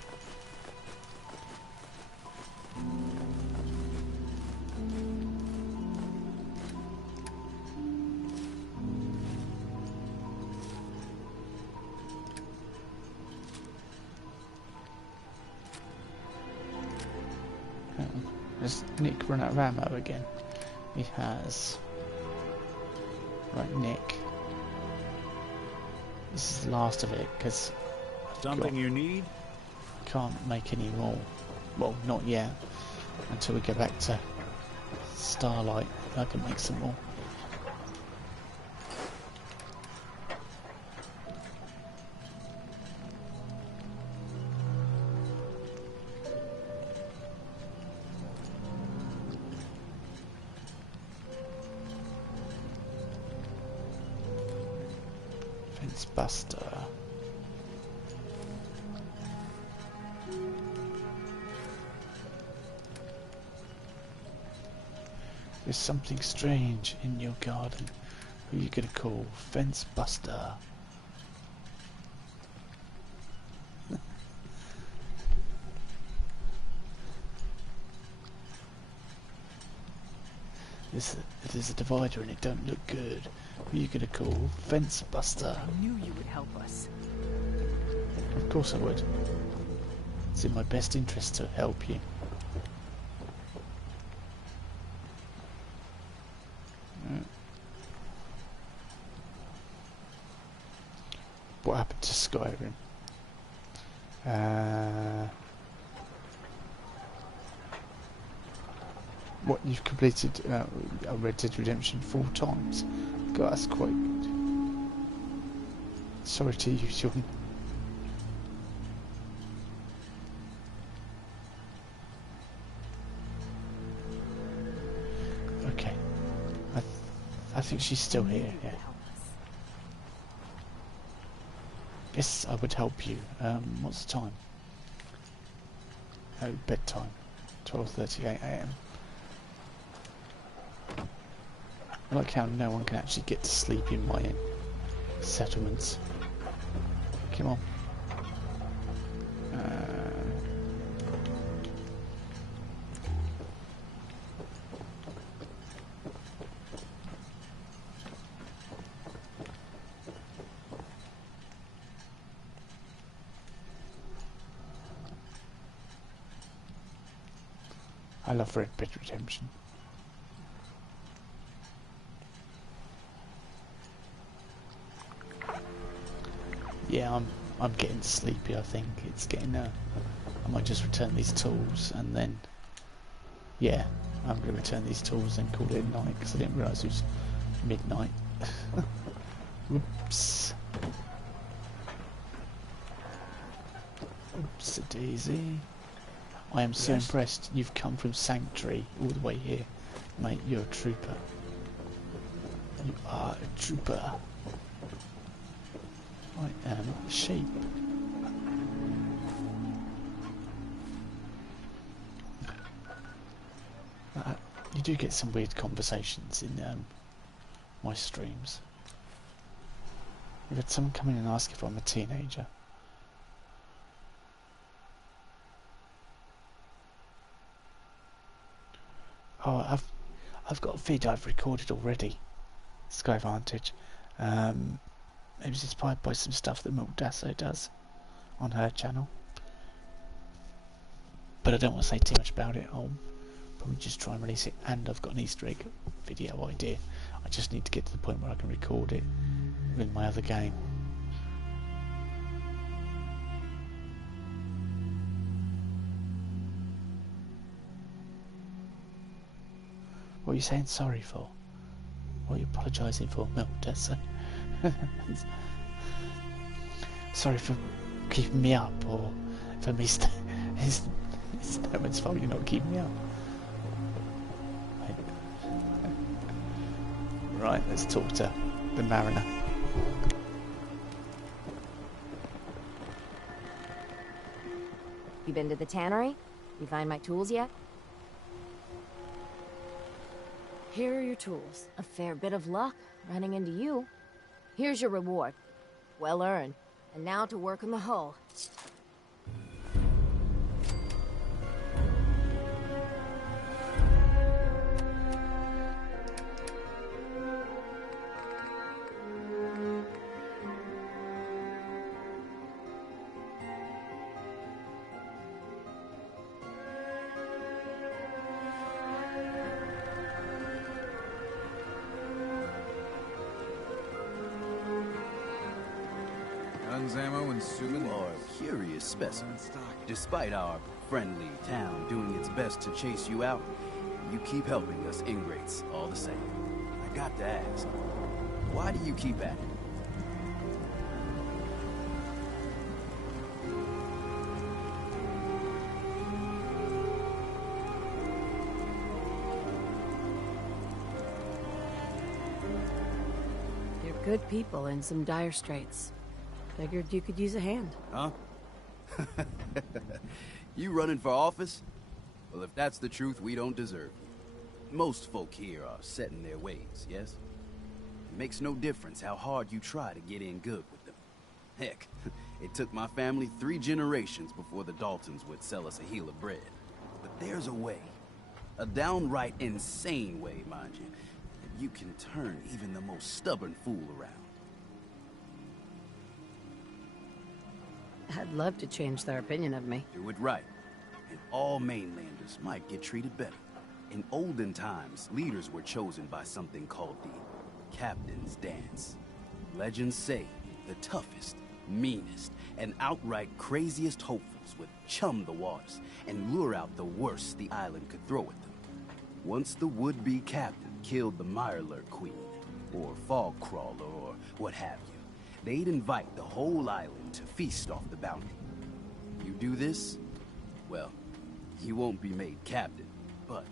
Has Nick run out of ammo again? He has. Right, Nick. This is the last of it, because... Something you need? I can't make any more. Well, not yet. Until we get back to Starlight, I can make some more. Fence buster. There's something strange in your garden. Who are you gonna call? Fence buster. If there's a divider and it don't look good, who are you gonna call? Fence buster. I knew you would help us. Of course I would. It's in my best interest to help you. What happened to Skyrim? What, you've completed Red Dead Redemption 4 times? God, that's quite good. Sorry to you, Sean. Okay. I think she's still here, yeah. Yes, I would help you. What's the time? Oh, bedtime. 12:38 AM. I like how no one can actually get to sleep in my settlements. Come on. I love Red Dead Redemption. Yeah, I'm getting sleepy. I think it's getting. I might just return these tools and then. Yeah, I'm going to return these tools and call it a night because I didn't realise it was midnight. Whoops. Oops-a-daisy. I am so impressed. You've come from Sanctuary all the way here, mate. You're a trooper. You are a trooper. I am a sheep. You do get some weird conversations in my streams. We've had someone come in and ask if I'm a teenager. Oh, I've got a vid I've recorded already. Sky Vantage. It was inspired by some stuff that Milk Dasso does on her channel. But I don't want to say too much about it. I'll probably just try and release it. And I've got an Easter egg video idea. I just need to get to the point where I can record it with my other game. What are you saying sorry for? What are you apologising for, Milk Dasso? Sorry for keeping me up, or for me it's no one's fault you're not keeping me up. Right, let's talk to the mariner. You been to the tannery? You find my tools yet? Here are your tools. A fair bit of luck running into you. Here's your reward. Well earned. And now to work on the hull. Ammo and souvenirs. You are a curious specimen. Despite our friendly town doing its best to chase you out, you keep helping us ingrates all the same. I got to ask, why do you keep at it? good people in some dire straits. Figured you could use a hand. Huh? You running for office? Well, if that's the truth, we don't deserve you. Most folk here are set in their ways, yes? It makes no difference how hard you try to get in good with them. Heck, it took my family 3 generations before the Daltons would sell us a heel of bread. But there's a way, a downright insane way, mind you, that you can turn even the most stubborn fool around. I'd love to change their opinion of me. Do it right, and all mainlanders might get treated better. In olden times, leaders were chosen by something called the Captain's Dance. Legends say the toughest, meanest, and outright craziest hopefuls would chum the waters and lure out the worst the island could throw at them. Once the would-be captain killed the Mirelurk Queen, or Fog Crawler, or what have you, they'd invite the whole island to feast off the bounty. You do this, well, you won't be made captain, but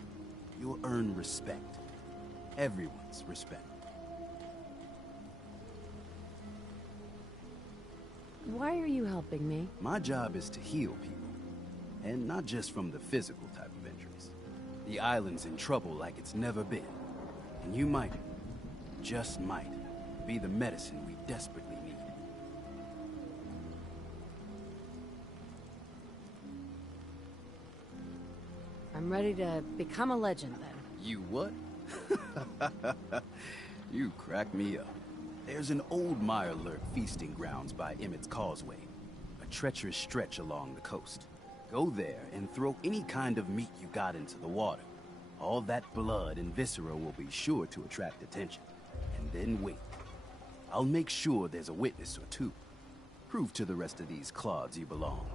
you'll earn respect. Everyone's respect. Why are you helping me? My job is to heal people, and not just from the physical type of injuries. The island's in trouble like it's never been, and you might, just might, be the medicine we desperately need. I'm ready to become a legend, then. You what? You crack me up. There's an old Mirelurk feasting grounds by Emmett's Causeway, a treacherous stretch along the coast. Go there and throw any kind of meat you got into the water. All that blood and viscera will be sure to attract attention. And then wait. I'll make sure there's a witness or two. Prove to the rest of these clods you belong.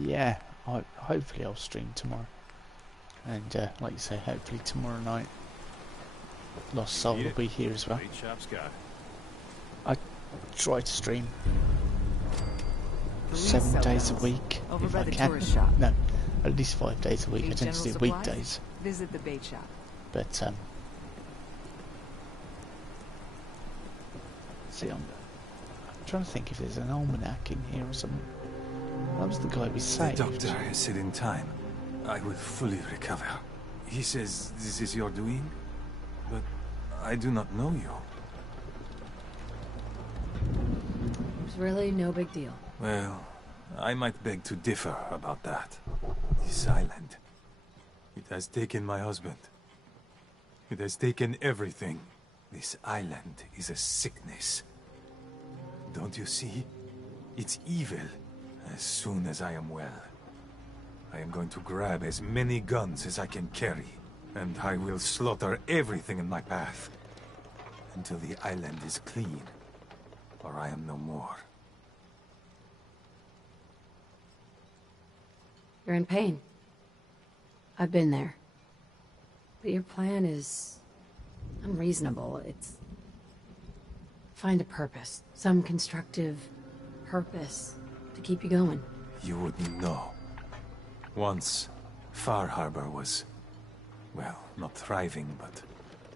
Yeah, hopefully I'll stream tomorrow. And like you say, hopefully tomorrow night Lost Soul will be here as well. I try to stream 7 days a week Over if by I the can. tourist shop. No, at least 5 days a week. I Need tend to general do supplies? weekdays. Visit the bait shop. But see, I'm trying to think if there's an almanac in here or something. That was the guy we saved. The doctor has said in time I will fully recover. He says this is your doing, but I do not know you. It was really no big deal. Well, I might beg to differ about that. This island, it has taken my husband. It has taken everything. This island is a sickness. Don't you see? It's evil. As soon as I am well, I am going to grab as many guns as I can carry, and I will slaughter everything in my path until the island is clean, or I am no more. You're in pain. I've been there. But your plan is unreasonable. It's find a purpose, some constructive purpose to keep you going. You wouldn't know. Once, Far Harbor was, well, not thriving, but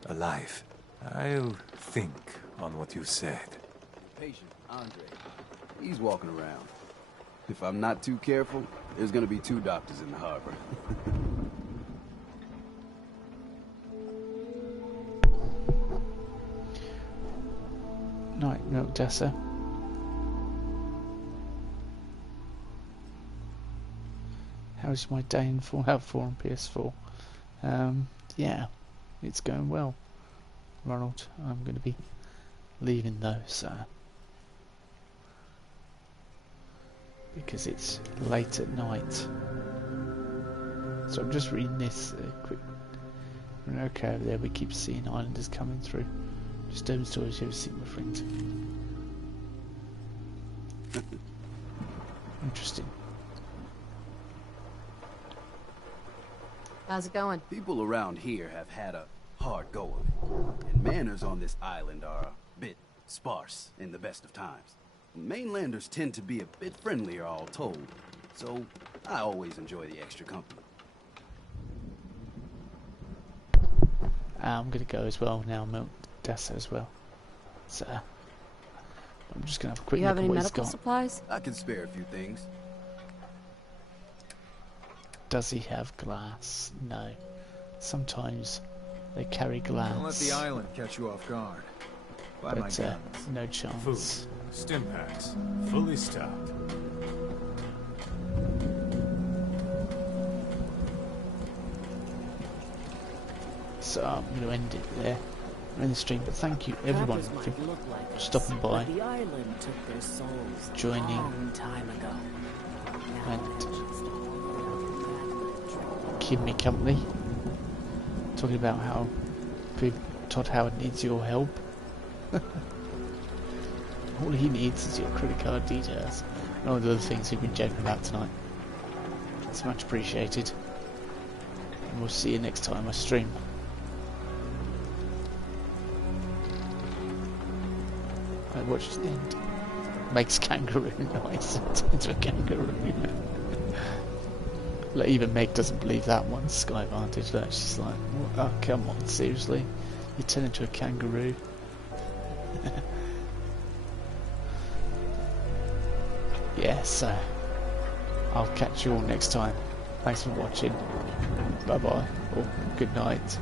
alive. I'll think on what you said. Patient, Andre. He's walking around. If I'm not too careful, there's gonna be 2 doctors in the harbor. Night Milk Dessa. How's my day in Fallout 4 on PS4? Yeah, it's going well, Ronald. I'm going to be leaving though, so because it's late at night. So I'm just reading this quick. Okay, over there we keep seeing islanders coming through. Disturbing stories you ever seen, my friend. Interesting. How's it going? People around here have had a hard go of it, and manners on this island are a bit sparse in the best of times. Mainlanders tend to be a bit friendlier, all told, so I always enjoy the extra company. I'm going to go as well now, milk Dessa as well. So, I'm just going to have a quick look at what he's got. Supplies? I can spare a few things. Does he have glass? No. Sometimes they carry glass. Don't let the island catch you off guard. Buy my But guns. no chance. Food, stim packs, fully stocked. So I'm going to end it there. We're in the stream, but thank you everyone for stopping by, The island took their souls joining, a long time ago. and keeping me company. Talking about how Todd Howard needs your help. All he needs is your credit card details and all the other things we've been joking about tonight. It's much appreciated. And we'll see you next time I stream. I watched the end. Makes kangaroo noise. Into a kangaroo. Like, even Meg doesn't believe that one. Sky Vantage. Like, she's like, oh come on, seriously? You turn into a kangaroo? Yeah, so I'll catch you all next time. Thanks for watching. Bye bye, or good night.